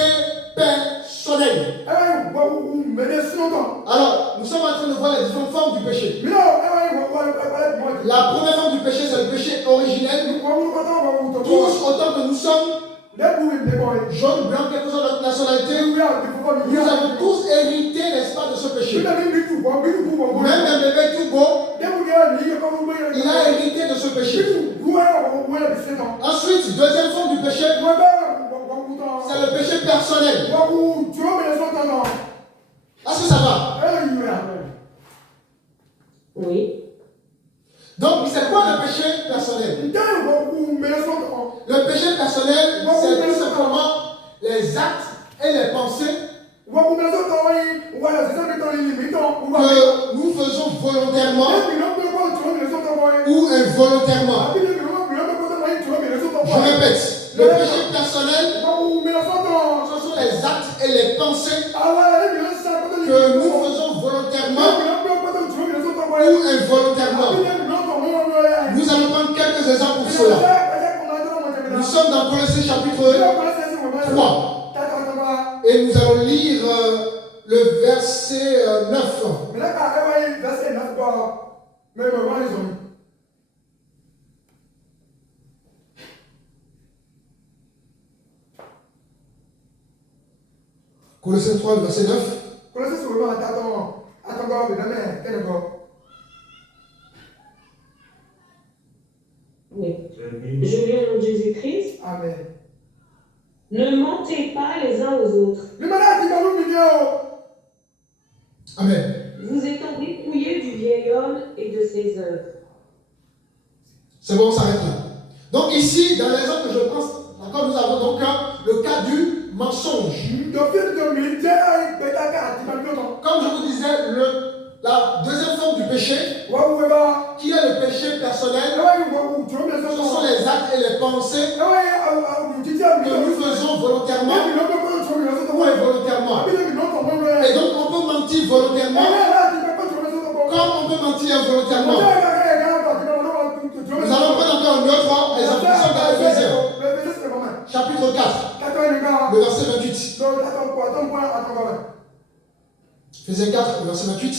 personnel. Alors, nous sommes en train de voir les différentes formes du péché. La première forme du péché, c'est le péché originel. Tous, autant que nous sommes, jaune, blanc, quelle que soit notre nationalité, nous avons tous hérité, n'est-ce pas, de ce péché. Même un bébé tout beau, il a hérité de ce péché. Ensuite, deuxième forme du péché, c'est le péché personnel. Est-ce que ça va? Oui. Donc, c'est quoi le péché personnel? Le péché personnel, c'est tout simplement les actes et les pensées que nous faisons volontairement ou involontairement. Je répète, le péché personnel, ce sont les actes et les pensées que nous faisons volontairement ou involontairement. Nous allons prendre quelques exemples pour cela. Nous sommes dans Colossiens chapitre 3 et nous allons lire le verset 9. Colossiens 3, le verset 9. Oui. Je lis au nom de Jésus-Christ. Amen. Ne mentez pas les uns aux autres. Amen. Vous étant dépouillés du vieil homme et de ses œuvres. C'est bon, on s'arrête là. Donc ici, dans l'exemple que je pense, encore nous avons donc le cas du mensonge. Comme je vous disais, la deuxième forme du péché, qui est le péché personnel, ce sont les actes et les pensées que nous faisons volontairement ou involontairement. Et donc on peut mentir volontairement comme on peut mentir involontairement. Nous allons prendre encore un autre exemple. Nous sommes dans Éphésiens, chapitre 4, le verset 28. Éphésiens 4, le verset 28.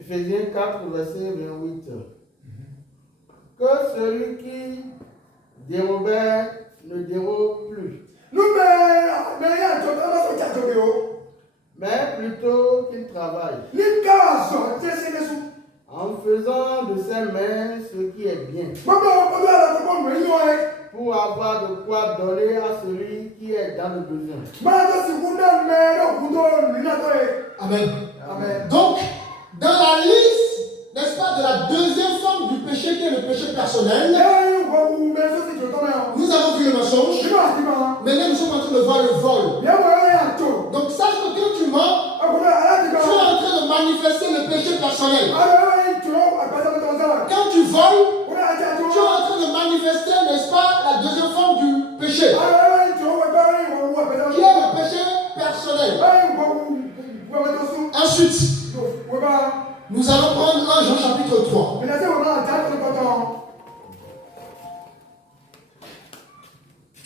Éphésiens 4, verset 28. Que celui qui dérobait ne dérobe plus, mais plutôt qu'il travaille, en faisant de ses mains ce qui est bien, pour avoir de quoi donner à celui qui est dans le besoin. Amen. Amen. Donc, dans la liste, n'est-ce pas, de la deuxième forme du péché qui est le péché personnel, nous avons vu le mensonge. Maintenant, nous sommes en train de voir le vol. Donc, sache que quand tu mens, tu es en train de manifester le péché personnel. Quand tu voles, tu es en train de manifester, n'est-ce pas, la deuxième forme du péché, qui est le péché personnel. Ensuite, nous allons prendre 1 Jean chapitre 3.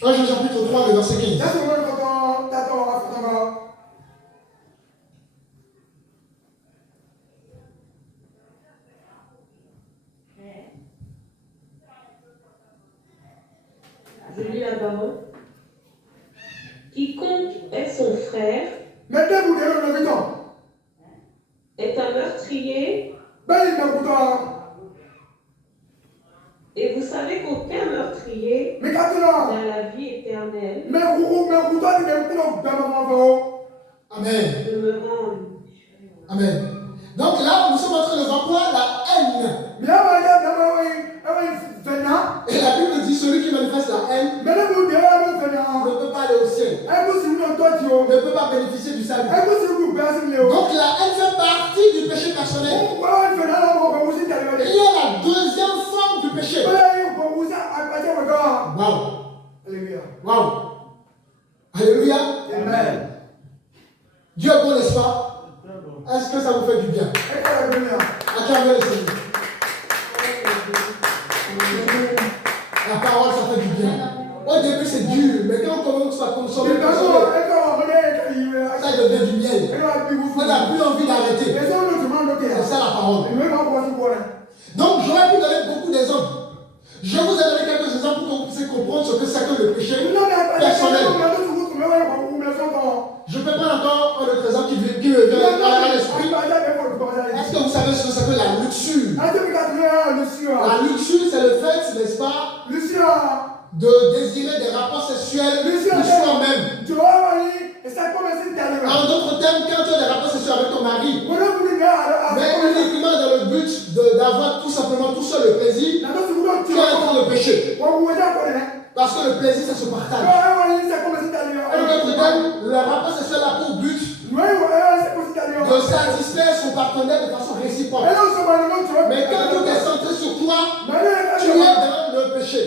1 Jean chapitre 3, le verset 15. Je lis la parole. Quiconque est son frère. Mettez-vous Et vous savez qu'aucun meurtrier n'a la vie éternelle. Amen. Amen. Donc là, nous sommes en train de voir quoi? La haine. Et la Bible dit celui qui manifeste la haine ne peut pas aller au ciel. Ne peut pas bénéficier du salut. Donc la haine fait partie du péché personnel. Il y a la deuxième forme du péché. Wow. Wow. Alléluia. Amen. Dieu est bon, n'est-ce pas? Est-ce que ça vous fait du bien? Acclamez le Seigneur. La parole, ça fait du bien. Au début, c'est dur, mais quand on commence à consommer, ça devient du miel. On n'a plus envie d'arrêter. C'est ça la parole. Donc, j'aurais pu donner beaucoup d'exemples. Je vous ai donné quelques exemples pour que vous puissiez comprendre ce que c'est que le péché personnel. Je peux prendre encore un autre exemple qui me vient à l'esprit. Est-ce que vous savez ce que c'est que la luxure? La luxure, c'est le fait, n'est-ce pas, de désirer des rapports sexuels pour soi-même. En d'autres termes, quand tu as des rapports sexuels avec ton mari, mais uniquement dans le but d'avoir tout simplement tout seul le plaisir, tu es en train de pécher. Parce que le plaisir, ça se partage. En d'autres termes, le rapport sexuel a pour but de satisfaire son partenaire de façon réciproque. Mais quand tout est centré sur toi, tu es dans le péché.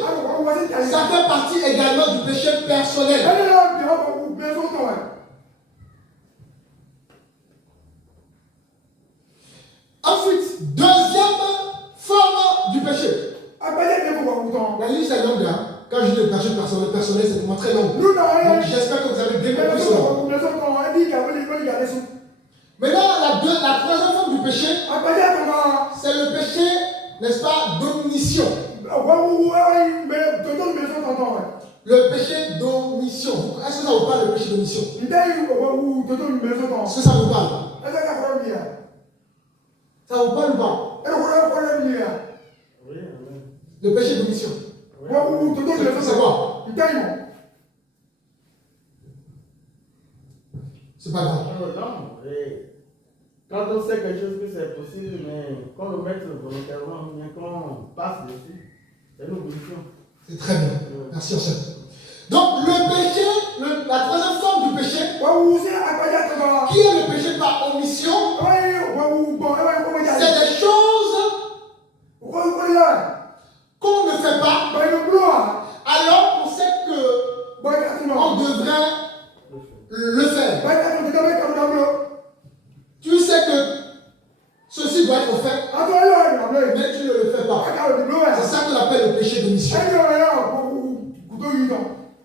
Ça fait partie également du péché personnel. Ensuite, deuxième forme du péché. La liste est longue là. Quand je dis le péché personnel, c'est vraiment très long. Donc j'espère que vous avez bien compris cela. Maintenant, la troisième forme du péché, c'est le péché, n'est-ce pas, d'omission. Le péché d'omission. Est-ce que ça vous parle, le péché d'omission? Est-ce que ça vous parle? Ça vous parle ou pas? Le péché d'omission. C'est quoi? C'est pas grave. Quand on sait quelque chose que c'est possible, mais qu'on le mette volontairement, mais qu'on passe dessus, c'est une opposition. C'est très bien. Merci, Anselme. Donc, le péché, la troisième forme du péché, qui est le péché par omission, c'est des choses qu'on ne fait pas, alors on sait qu'on devrait le faire. Tu sais que ceci doit être fait, mais tu ne le fais pas. C'est ça qu'on appelle le péché d'omission.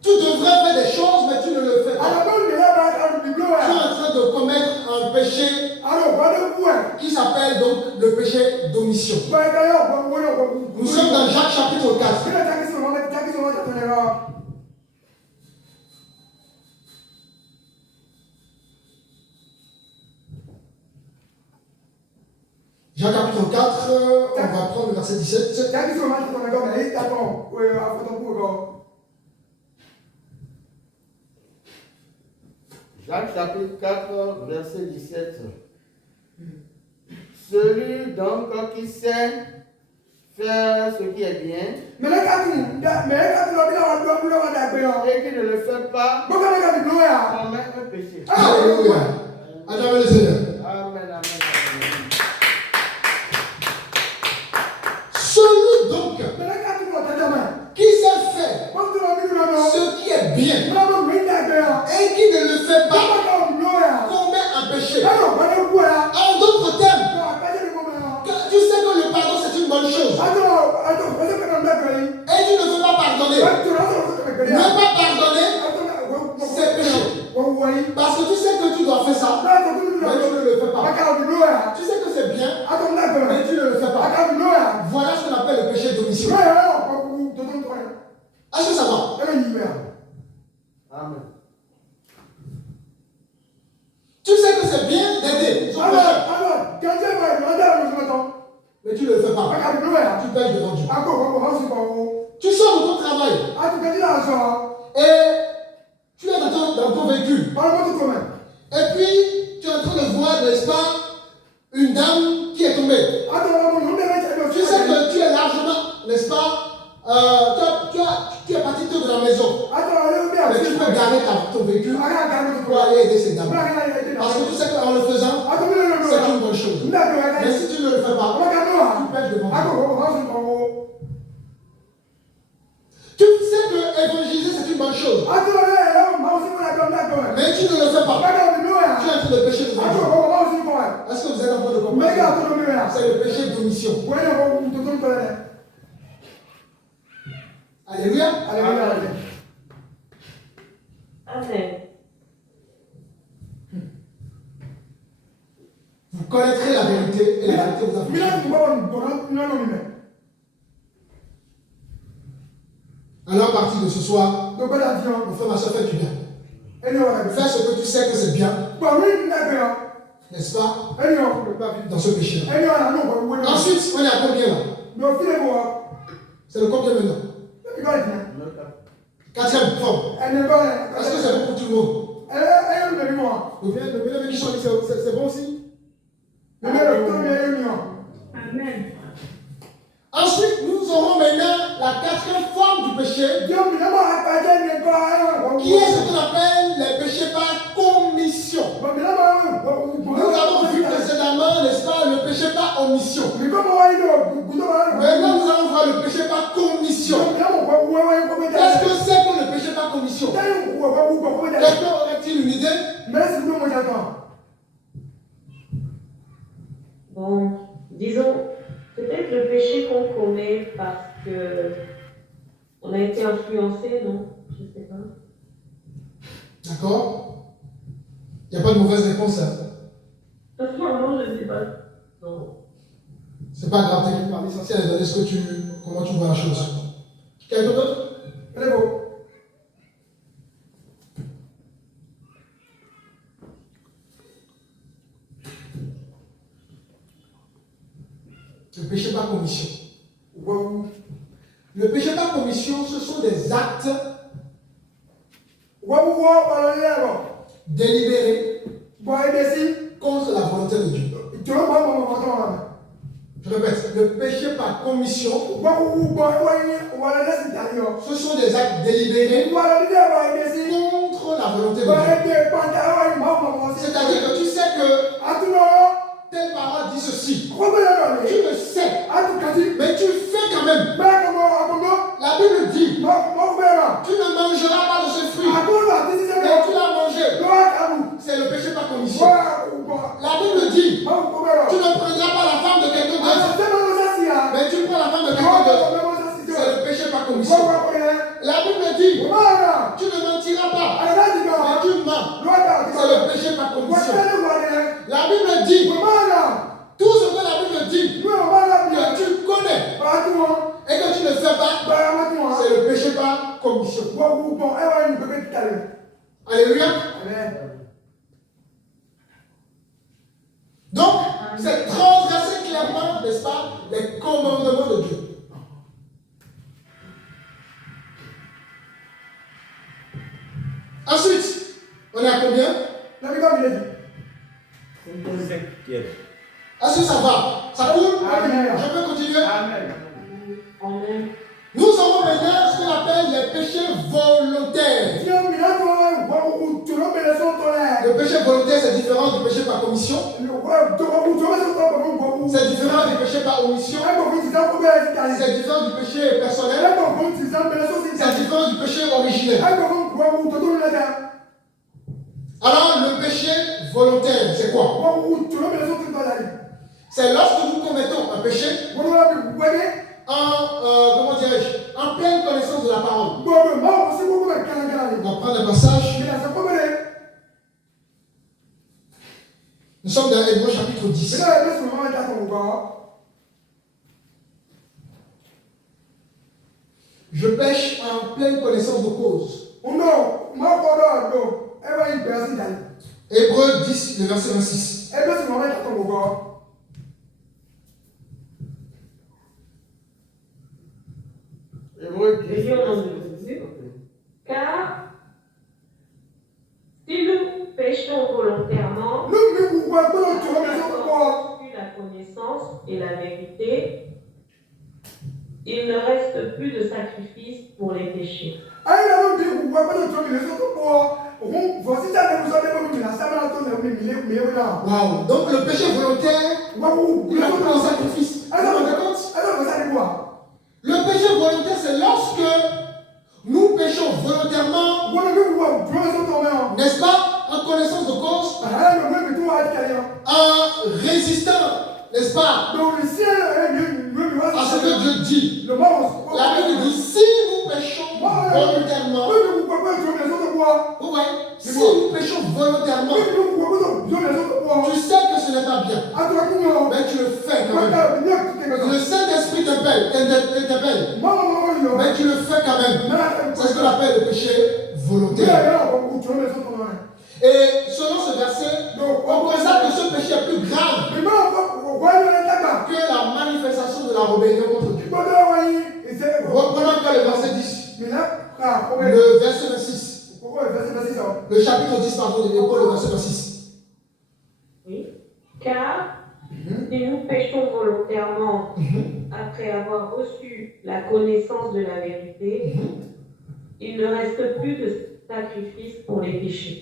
Tu devrais faire des choses, mais tu ne le fais pas. Tu es en train de commettre un péché qui s'appelle donc le péché d'omission. Nous sommes dans Jacques chapitre 4. Jacques chapitre 4, on va prendre le verset 17. Jacques chapitre 4, verset 17. Celui donc qui sait faire ce qui est bien et qui ne le fait pas commet un péché. Alléluia. Acclamez le Seigneur. Amen, amen, amen. Celui donc qui sait faire ce qui est bien et qui ne le fait pas commet un péché. En d'autres termes, tu sais que le pardon c'est une bonne chose et tu ne veux pas pardonner. Ne pas pardonner, c'est péché. Parce que tu sais que tu dois faire ça, mais tu ne le fais pas. Tu sais que c'est bien, mais tu ne le fais pas. Voilà ce qu'on appelle le péché d'omission. Est-ce que ça va? fais pas, tu pêches devant Dieu. Tu sors de ton travail et tu es dans ton véhicule. Et puis, tu es en train de voir, n'est-ce pas, une dame qui est tombée. Tu sais que tu es largement, n'est-ce pas, tu es parti tôt de la maison. Mais tu peux garer ton véhicule pour aller aider ces dames. Parce que tu sais qu'en le faisant, c'est une bonne chose. Mais si tu ne le fais pas, tu pêches devant Dieu. Tu sais que évangéliser c'est une bonne chose. Mais tu ne le fais pas. Tu es en train de pécher devant Dieu. Est-ce que vous êtes en train de comprendre? C'est le péché d'omission. Alléluia. Amen. Vous connaîtrez la vérité et la vérité vous affranchira. Alors, à partir de ce soir, mon frère, ma soeur, fais du bien. Fais ce que tu sais que c'est bien. N'est-ce pas? Dans ce péché. Ensuite, on est à combien là? C'est le combien maintenant? Quatrième forme. Est-ce que c'est bon pour tout le monde? Le qui sont ici, c'est bon aussi? Amen. Ensuite, nous aurons maintenant la quatrième forme du péché, qui est ce qu'on appelle les péchés par commission. Nous avons vu précédemment, n'est-ce pas, le péché par omission. Maintenant, nous allons voir le péché par commission. Qu'est-ce que c'est que le péché par commission? Quelqu'un aurait-il une idée? Bon, disons, peut-être le péché qu'on commet parce que on a été influencé, non? Je ne sais pas. D'accord? Il n'y a pas de mauvaise réponse. Hein? Vraiment, je ne sais pas. Non. C'est pas grave, l'essentiel est de donner comment tu vois la chose. Quelqu'un d'autre? Le péché par commission. Le péché par commission, ce sont des actes délibérés contre la volonté de Dieu. Je répète, le péché par commission, ce sont des actes délibérés contre la volonté de Dieu. C'est-à-dire que tu sais que telle parole dit ceci. Tu le sais, mais tu le fais quand même. La Bible dit, tu ne mangeras pas de ce fruit, mais tu l'as mangé. C'est le péché par commission. La Bible dit, tu ne prendras pas la femme de quelqu'un d'autre, mais tu prends la femme de quelqu'un d'autre. C'est le péché par commission. La Bible dit, tu ne mentiras pas, mais tu mens. C'est le péché par commission. La Bible dit, tout ce que la Bible dit, que tu connais et que tu ne fais pas, c'est le péché par commission. Alléluia. Donc, c'est transgresser clairement, n'est-ce pas, les commandements de Dieu. Ensuite, on est à combien? Est-ce que ça va? Ça coule? Je peux continuer? Amen. Nous avons maintenant ce qu'on appelle les péchés volontaires. Le péché volontaire, c'est différent du péché par commission. C'est différent du péché par omission. C'est différent du péché personnel. C'est différent du péché originel. Alors, le péché volontaire, c'est quoi? C'est lorsque nous commettons un péché comment dirais-je, en pleine connaissance de la parole. On va prendre un passage. Nous sommes dans Hébreux chapitre 10. Je pêche en pleine connaissance de cause. Hébreux 10, le verset 26. venu au nom de Jésus. Car si nous péchons volontairement, nous avons reçu la connaissance et la vérité, il ne reste plus de sacrifice pour les péchés. Wow. Donc le péché volontaire, il n'a plus de sacrifice. Vous vous rendez compte? Le péché volontaire, c'est lorsque nous péchons volontairement, n'est-ce pas, en connaissance de cause, en résistant, n'est-ce pas, à ce que Dieu dit. La Bible dit, si nous péchons volontairement, ouais, si nous péchons volontairement, tu sais que ce n'est pas bien, mais tu le fais quand même. Le Saint-Esprit t'interpelle, mais tu le fais quand même. C'est ce qu'on appelle le péché volontaire. Et selon ce verset, on constate que ce péché est plus grave que la manifestation de la rébellion contre Dieu. Reprenons encore le verset 10. Le verset 26. Le chapitre 10, pardon, le verset 26. Oui. Car si nous péchons volontairement après avoir reçu la connaissance de la vérité, il ne reste plus de sacrifice pour les péchés.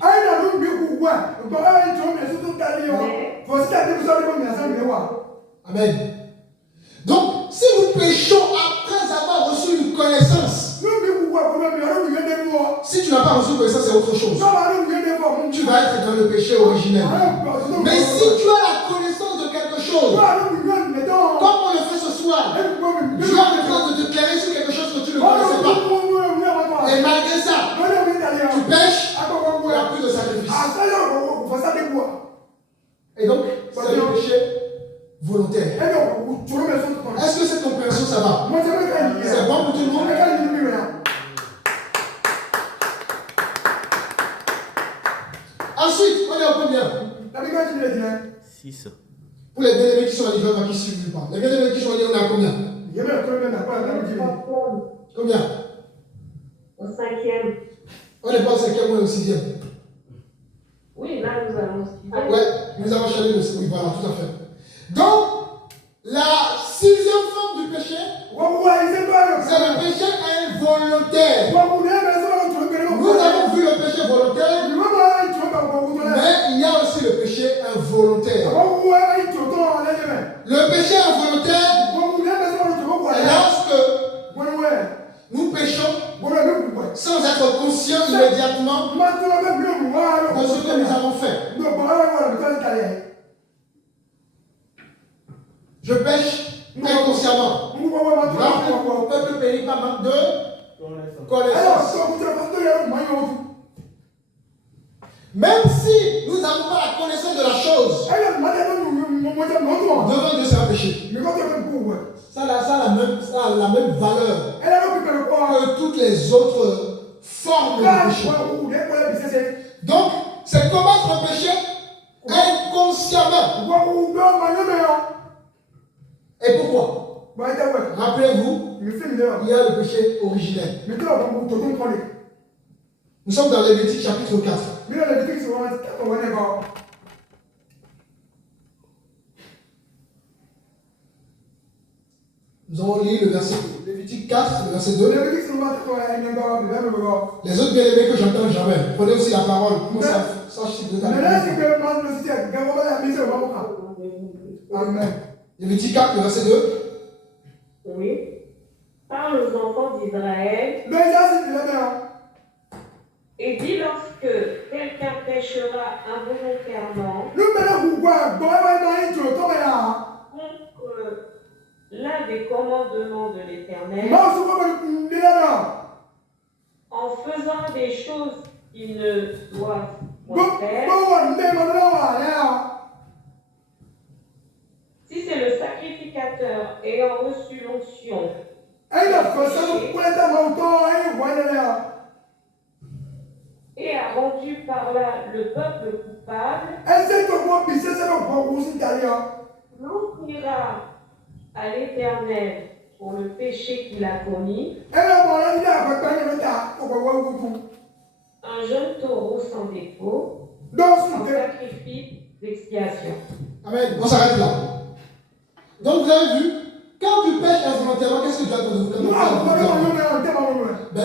Amen. Donc, si nous péchons après avoir reçu une connaissance, si tu n'as pas reçu une connaissance, c'est autre chose. Tu vas être dans le péché originel. Mais si tu as la connaissance de quelque chose, comme on le fait ce soir, Dieu est en train de te clairer sur quelque chose que tu ne connaissais pas. Et malgré ça, tu pêches, il n'y a plus de sacrifice. Et donc, c'est le péché volontaire. Est-ce que cette compréhension, ça va? C'est bon pour tout le monde? Ensuite, on est au combien? 6. Pour les bien-aimés qui sont en niveau, qui ne suivent pas. Les bien-aimés qui sont en niveau, on est à combien? Combien? Au 5e. On n'est pas au 5e, on est au 6e. Oui, là nous allons au 6e. Ouais, nous avons changé le 6e. Oui, voilà, tout à fait. Donc, la 6e forme du péché, c'est le péché involontaire. Nous avons vu le péché volontaire, mais il y a aussi le péché involontaire. Le péché involontaire, c'est lorsque nous péchons sans être conscients immédiatement de ce que nous avons fait. Je pêche inconsciemment. Mon peuple périt par manque de connaissance. Même si nous n'avons pas la connaissance de la chose, devant Dieu c'est un péché. Ça a la même valeur que toutes les autres formes de péché. Donc, c'est commettre le péché inconsciemment. Et pourquoi? Rappelez-vous, il y a le péché originel. Nous sommes dans Lévitique chapitre 4. Nous allons lire le verset Lévitique 4, le verset 2. Les autres bien-aimés que j'entends jamais, prenez aussi la parole. Comment ça sache si vous êtes Amen. Lévitique 4, le verset 2. Oui. Parle aux enfants d'Israël. Et dit lorsque quelqu'un péchera involontairement contre l'un des commandements de l'Éternel, en faisant des choses qu'il ne doit pas faire, si c'est le sacrificateur ayant reçu l'onction et a rendu par là le peuple coupable, l'on criera à l'Éternel pour le péché qu'il a commis, un jeune taureau sans défaut, en sacrifice d'expiation. Amen. On s'arrête là. Donc vous avez vu, quand tu pêches involontairement, qu'est-ce que Dieu attend de nous?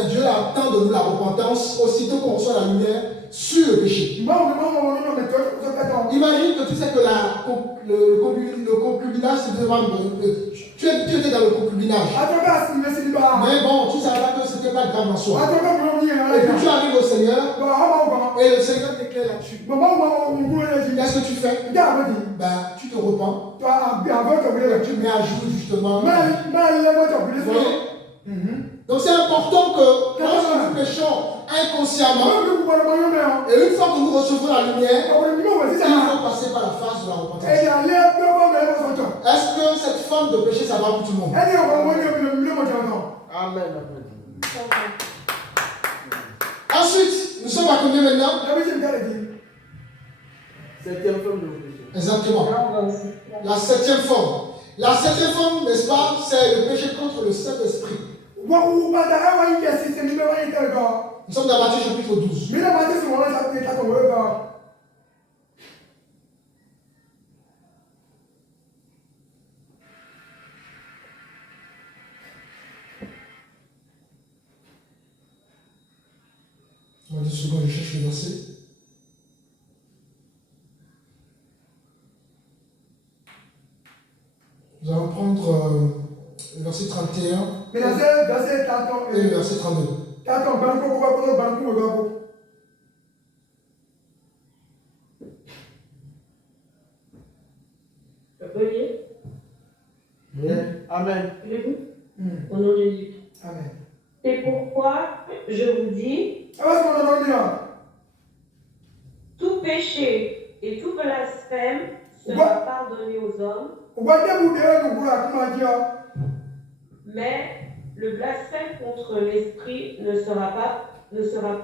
Dieu attend de nous la repentance aussitôt qu'on reçoit la lumière sur le péché. Imagine que tu sais que le concubinage, c'est devant tu étais dans le concubinage. Mais bon, tu savais pas que ce n'était pas grave en soi. Et puis tu arrives au Seigneur et le Seigneur t'éclaire là-dessus. Qu'est-ce que tu fais? Tu te repens. Tu mets à jour justement. Vous voyez? Donc c'est important que lorsque nous péchons inconsciemment, et une fois que nous recevons la lumière, il faut passer par la phase de la repentance. Est-ce que cette forme de péché, ça va pour tout le monde? Amen. Ensuite, nous sommes à combien maintenant? Septième forme de péché. Exactement. La septième forme. La septième forme, n'est-ce pas, c'est le péché contre le Saint-Esprit. Nous sommes dans Matthieu chapitre 12. On va 2 secondes, je cherche le verset. Nous allons prendre le verset 31 et le verset 32. Je peux lire? Amen. Au nom de Jésus. Amen. C'est pourquoi je vous dis, tout péché et tout blasphème sera pardonné aux hommes, mais le blasphème contre l'esprit ne sera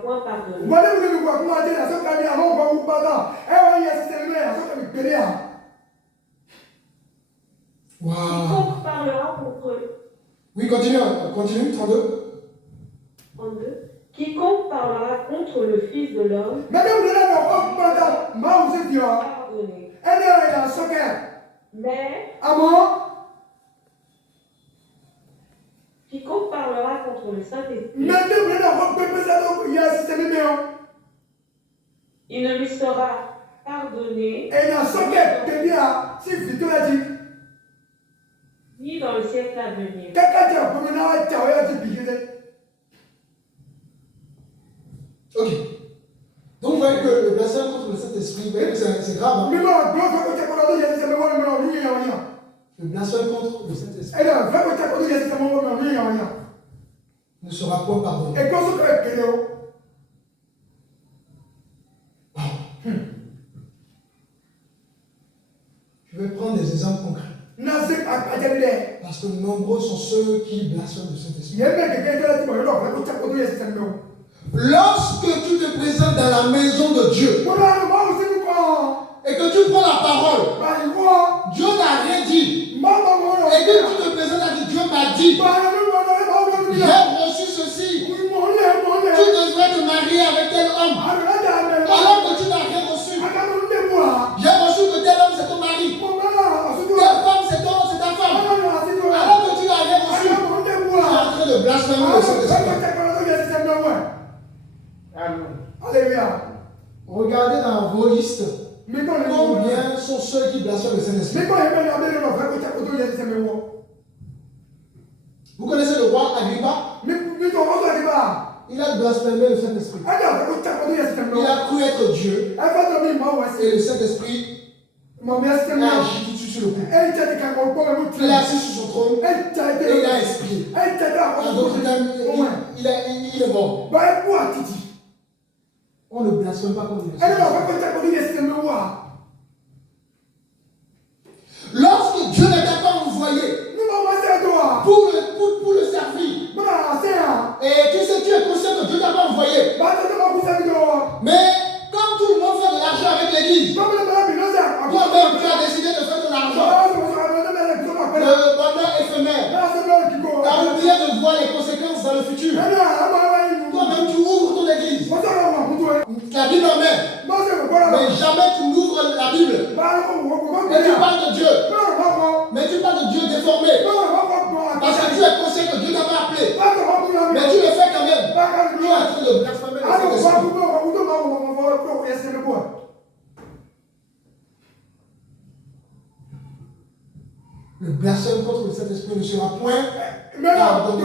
point pardonné. Wow. Quiconque parlera contre Oui, continue, 32. Quiconque parlera contre le Fils de l'homme pardonné. Mais quiconque parlera contre le Saint-Esprit, il ne lui sera pardonné ni dans le siècle à venir. Ok. Donc vous voyez que le blasphème contre le Saint-Esprit, vous voyez que c'est grave. Hein? Le blasphème contre le Saint-Esprit ne sera point pardonné. Je vais prendre des exemples concrets. Parce que nombreux sont ceux qui blasphèment le Saint-Esprit. Lorsque tu te présentes dans la maison de Dieu et que tu prends la parole, Dieu n'a rien dit. Et que tu te présentes à Dieu, Dieu m'a dit, j'ai reçu ceci. Tu devrais te marier avec tel homme. Alors que tu n'as rien reçu. J'ai reçu que tel homme c'est ton mari. Telle femme c'est ta femme. Alors que tu n'as rien reçu. Tu es en train de blasphémer le Saint-Esprit. Alléluia. Regardez dans vos listes combien sont ceux qui blasphèment le Saint-Esprit. Vous connaissez le roi Agrippa? Il a blasphémé le Saint-Esprit. Il a cru être Dieu. Et le Saint-Esprit a agi tout de suite sur le coup. Il est assis sur son trône et il a expiré. En d'autres termes, il est mort. On ne blasphème pas comme il est. Lorsque Dieu ne t'a pas envoyé pour le servir, et tu sais, tu es conscient que Dieu ne t'a pas envoyé, mais comme tout le monde fait de l'argent avec l'église, toi-même tu as décidé de faire de l'argent, le bonheur éphémère, Le blasphème contre le Saint-Esprit ne sera point Mais pardonné.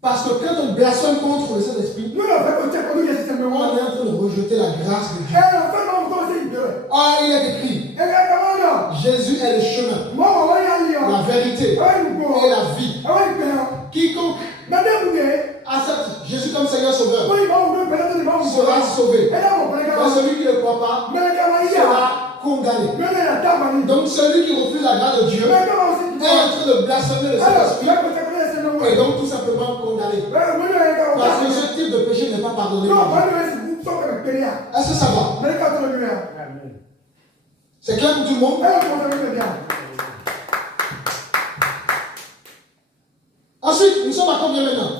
Parce que quand on blasphème contre le Saint-Esprit, on est en train de rejeter la grâce de Dieu. Ah, il est écrit, Jésus est le chemin, la vérité et la vie. Quiconque accepte Jésus comme Seigneur Sauveur sera sauvé. Mais celui qui ne croit pas sera condamné. Donc celui qui refuse la grâce de Dieu est en train de blasphémer le Saint-Esprit et donc tout simplement condamné. Parce que ce type de péché n'est pas pardonné. Est-ce que ça va? C'est clair pour tout le monde? Ensuite, nous sommes à combien maintenant?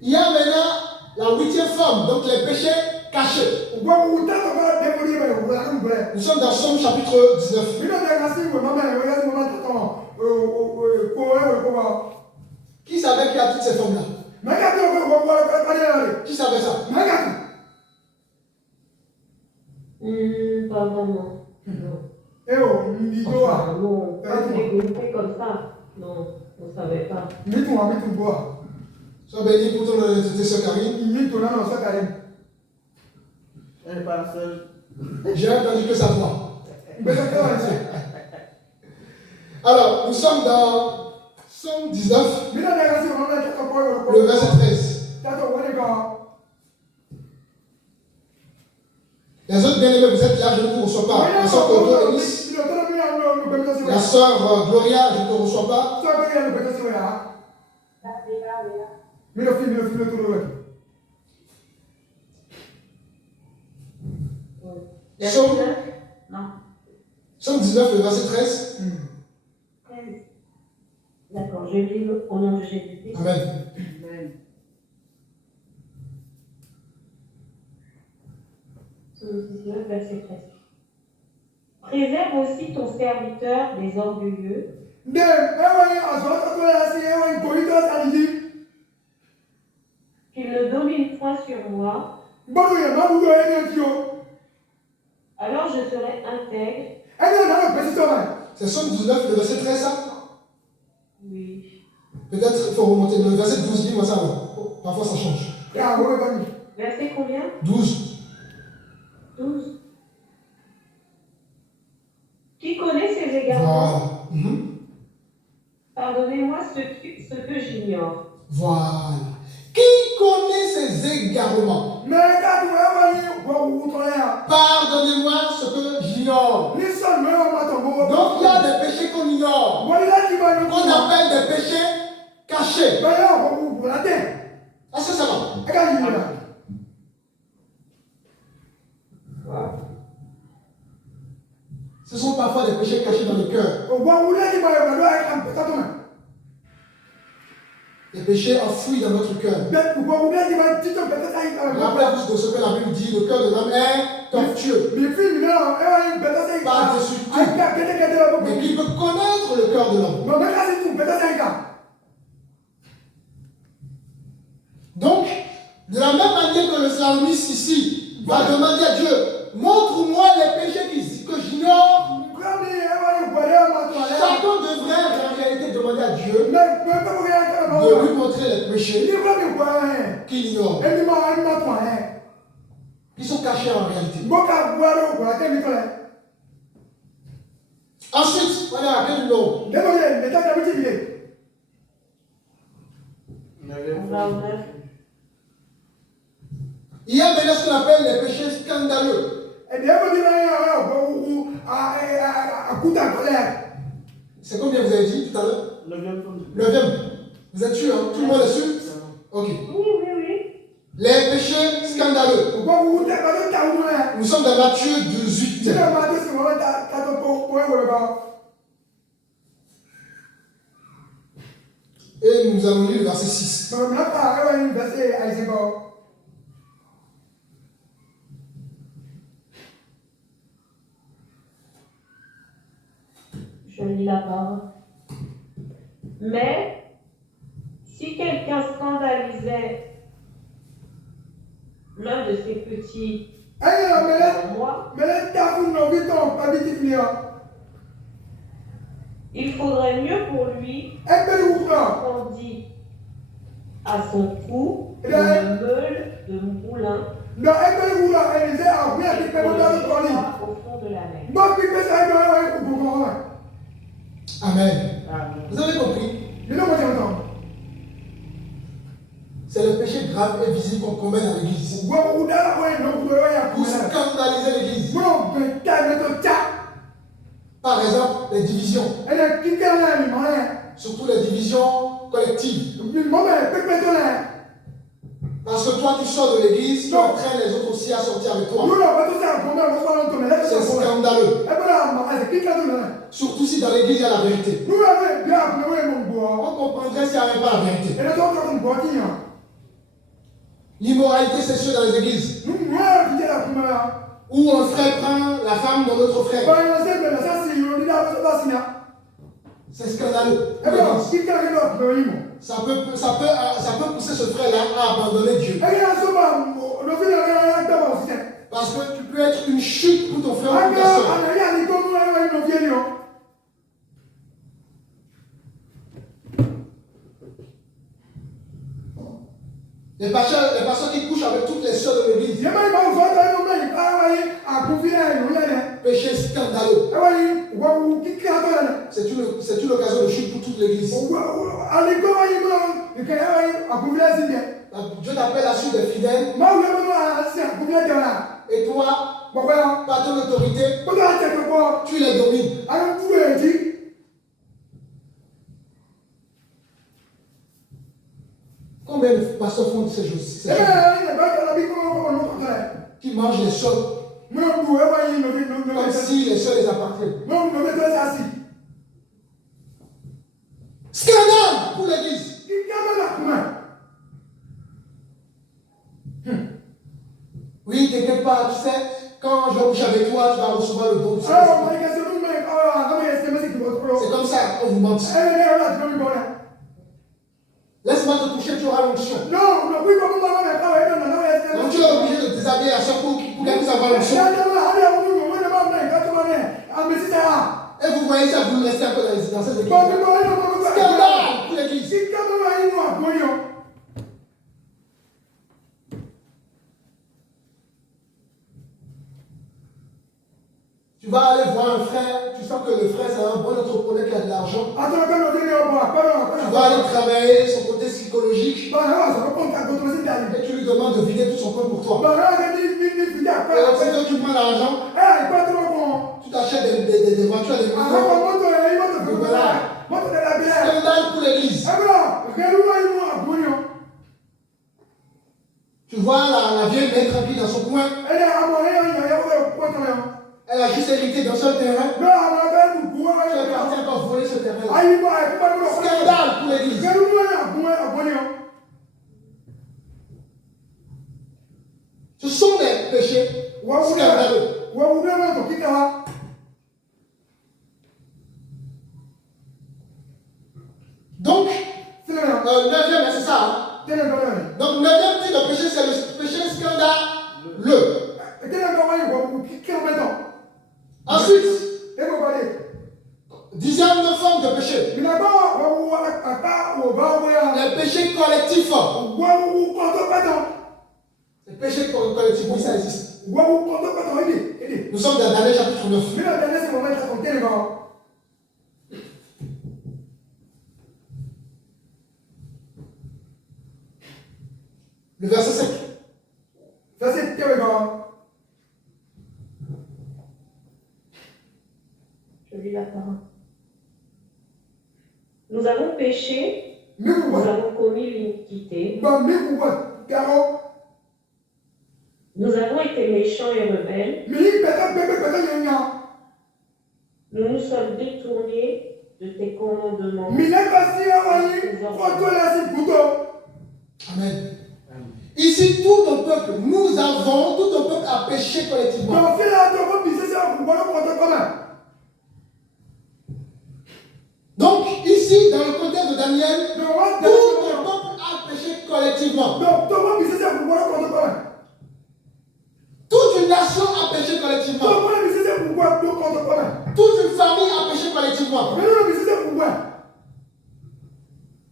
Il y a maintenant la 8e forme, donc les péchés cachés. Nous sommes dans Somme chapitre 19. Qui savait qu'il y a toutes ces formes-là? Qui savait ça? Pas vraiment. Enfin, non, pas développé comme ça. Non, on ne savait pas. Sois béni pour ton honnêteté, sœur Karine. Elle n'est pas la seule. J'ai entendu que sa voix. Alors, nous sommes dans Somme 19, le verset 13. Les autres bien-aimés, vous êtes là, je ne vous reçois pas. La sœur Toto, Elis, la sœur Gloria, je ne te reçois pas. Somme, Non. Somme 19, le verset 13. 13. D'accord, je lis au nom de Jésus-Christ. Amen. Somme 19, verset 13. Préserve aussi ton serviteur des orgueilleux. Qu'il ne domine point sur moi. Alors je serai intègre. C'est Somme 19, le verset 13, ça? Oui. Peut-être il faut remonter. Le verset 12, dis-moi ça. Parfois ça change. Verset combien? 12. 12. Qui connaît ses égarements? Voilà. Pardonnez-moi ce que j'ignore. Voilà. Qui connaît ses égarements? Pardonnez-moi ce que j'ignore. Donc il y a des péchés qu'on ignore, qu'on appelle des péchés cachés. Est-ce que ça va? Ce sont parfois des péchés cachés dans le cœur. Des péchés enfouis dans notre cœur. Rappelez-vous de ce que la Bible dit, le cœur de l'homme est tortueux. Par-dessus tout. Mais qui peut connaître le cœur de l'homme? Donc, de la même manière que le psalmiste ici va demander à Dieu, montre-moi les péchés que j'ignore. Chacun devrait en réalité demander à Dieu de lui montrer les péchés qu'il ignore, qui sont cachés en réalité. Ensuite, on est à quel numéro? Il y a maintenant ce qu'on appelle les péchés scandaleux. C'est combien vous avez dit tout à l'heure? Le 20. Vous êtes sûr, hein? Tout le monde est sûr? Ok. Oui. Les péchés scandaleux. Nous sommes dans Matthieu 18. Et nous allons lire le verset 6. Je lis la parole. Mais si quelqu'un scandalisait l'un de ces petits moi, il faudrait mieux pour lui qu'on dit à son cou une meule de moulin au fond de la mer. Amen. Vous avez compris? C'est le péché grave et visible qu'on commet dans l'église. Pour scandaliser l'église. Par exemple, les divisions. Surtout les divisions collectives. Parce que toi, tu sors de l'église, tu entraînes les autres aussi à sortir avec toi. C'est scandaleux. Surtout si dans l'église il y a la vérité. On comprendrait s'il n'y avait pas la vérité. L'immoralité sexuelle dans les églises. Où un frère prend la femme de l'autre frère. C'est scandaleux. Ça peut pousser ce frère-là à abandonner Dieu. Parce que tu peux être une chute pour ton frère ou ta soeur. Les pasteurs qui couchent avec toutes les soeurs de l'église. Péché scandaleux. C'est une occasion de chute pour toute l'église. Dieu t'appelle à suivre des fidèles. Et toi, par ton autorité, tu les domines. Combien de pasteurs font ces choses? Qui mangent les sols comme si les sols les appartiennent. Scandale pour l'église. Oui, t'inquiète pas, tu sais, quand je vais coucher avec toi, tu vas recevoir le don du Saint-Esprit. C'est comme ça qu'on vous ment. Laisse-moi te toucher, tu auras l'onction. Donc tu es obligé de déshabiller à chaque fois pour qu'elle puisse avoir l'onction. Et vous voyez ça, vous restez encore dans cette église. Scandale pour l'église. Tu vas aller voir un frère, tu sens que le frère c'est un bon entrepreneur qui a de l'argent. Tu vas aller travailler son côté psychologique. Et tu lui demandes de vider tout son compte pour toi. Et lorsque tu prends l'argent, tu t'achètes des voitures, des maisons. Voilà. Scandale pour l'église. Tu vois la vieille mère tranquille dans son coin. Elle a juste hérité d'un seul terrain. Tu es parti encore voler ce terrain-là. Scandale pour l'église. Ce sont des péchés scandaleux. Donc, le 9e, c'est ça. Hein? Donc, le 9e type de péché, c'est le péché scandaleux. Ensuite, 10e forme de péché. Les péchés collectifs. Les péchés collectifs, oui, ça existe. Nous sommes dans Daniel chapitre 9. Le verset 5. Je lis la parole. Nous avons péché, nous avons commis l'iniquité, nous avons été méchants et rebelles, nous nous sommes détournés de tes commandements. Amen. Ici, tout ton peuple, tout ton peuple a péché collectivement. Donc, ici, Ici, dans le contexte de Daniel, tout le peuple a péché collectivement. Toute une nation a péché collectivement. Toute une famille a péché collectivement.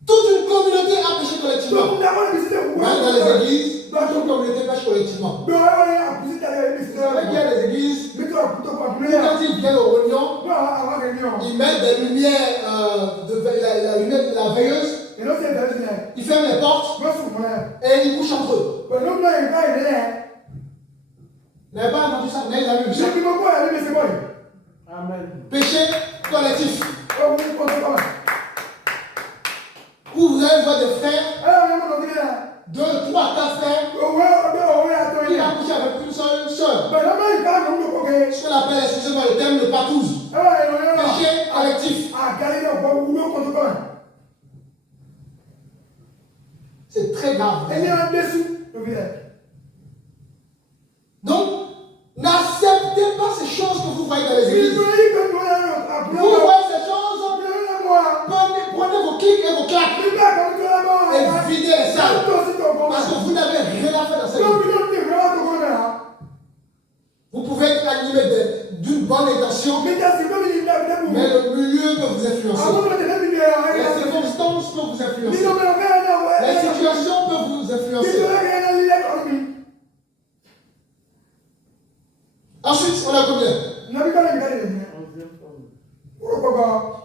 Toute une communauté a péché collectivement. Même dans les églises, toute une communauté pêche collectivement. Vous savez qu'il y a des églises, quand ils viennent aux réunions, ils mettent des lumières, la lumière de la veilleuse, ils ferment les portes et ils couchent entre eux. Vous n'avez pas entendu ça? Vous n'avez jamais vu ça? Amen. Péché collectif. Où vous allez voir des frères, 2, 3, 4 frères, qui a couché avec une seule sœur. Ce qu'on appelle, excusez-moi le terme de patouze. Péché collectif. C'est très grave. Donc, n'acceptez pas ces choses que vous voyez dans les églises. Vous voyez ces choses, prenez vos clics et vos claques et videz les salles. Parce que vous n'avez rien à faire dans cette vie. Vous pouvez être animé d'une bonne intention, mais le milieu peut vous influencer. Les circonstances peuvent vous influencer. Les situations peuvent vous influencer. Ensuite, on a combien?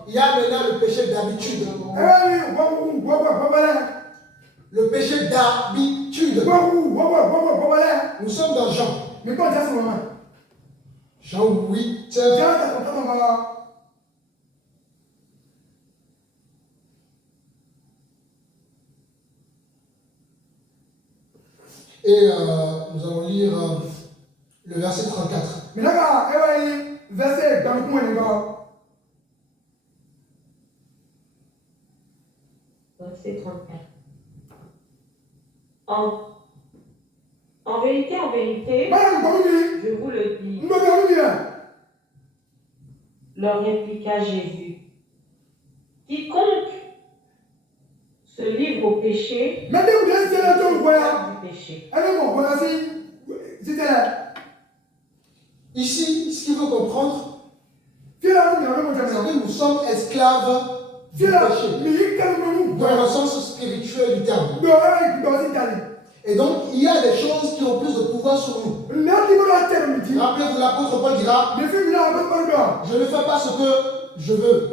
Il y a maintenant le péché d'habitude. Le péché d'habitude. Nous sommes dans Jean. Jean 8. Et nous allons lire le verset 34. Verset 34. En vérité, je vous le dis, leur répliqua Jésus. Quiconque se livre au péché, du péché. Ici, ce qu'il faut comprendre, c'est que nous sommes esclaves du péché, dans le sens spirituel du terme. Et donc, il y a des choses qui ont plus de pouvoir sur nous. Rappelez-vous, l'apôtre Paul dira, je ne fais pas ce que je veux.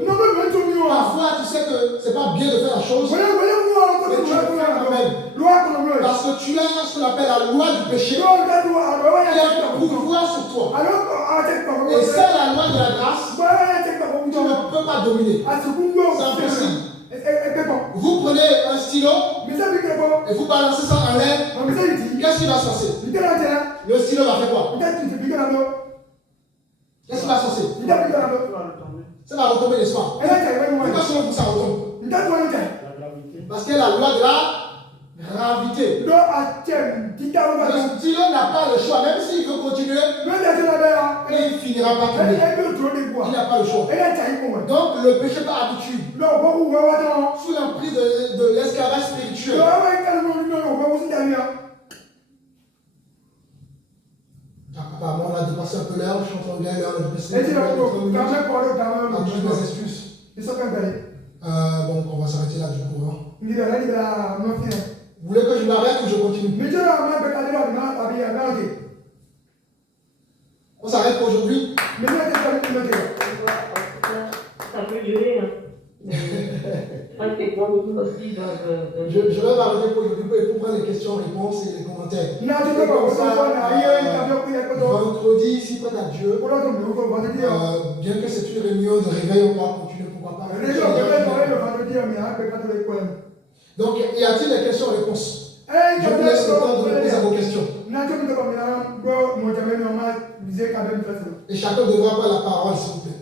Parfois, tu sais que c'est pas bien de faire la chose, mais tu le fais quand même. Parce que tu as ce qu'on appelle la loi du péché qui a un pouvoir sur toi. Et c'est la loi de la grâce, tu ne peux pas dominer. C'est impossible. Vous prenez un stylo et vous balancez ça en l'air. Qu'est-ce qui va se passer? Le stylo va faire quoi? Qu'est-ce qui va se passer? Ça va retomber, n'est-ce pas? Pourquoi selon vous ça retombe? Parce qu'il y a la loi de la gravité. Le stylo n'a pas le choix. Même s'il veut continuer, il ne finira pas tomber. Il n'a pas le choix. Donc le péché par habitude, sous l'emprise de l'esclavage spirituel. Apparemment, on a dépassé un peu l'heure. Je suis en train de gagner l'heure. Je vais toutes mes excuses. Donc, on va s'arrêter là du coup. Vous voulez que je m'arrête ou je continue? On s'arrête pour aujourd'hui. Ça peut durer. Je vais m'arrêter pour aujourd'hui pour prendre les questions-réponses et les commentaires. Vendredi, si prête à Dieu, bien que c'est une réunion de réveil, on va continuer, pourquoi pas. Donc, y a-t-il des questions-réponses? Je vous laisse le temps de répondre à vos questions. Et chacun devra avoir la parole, s'il vous plaît.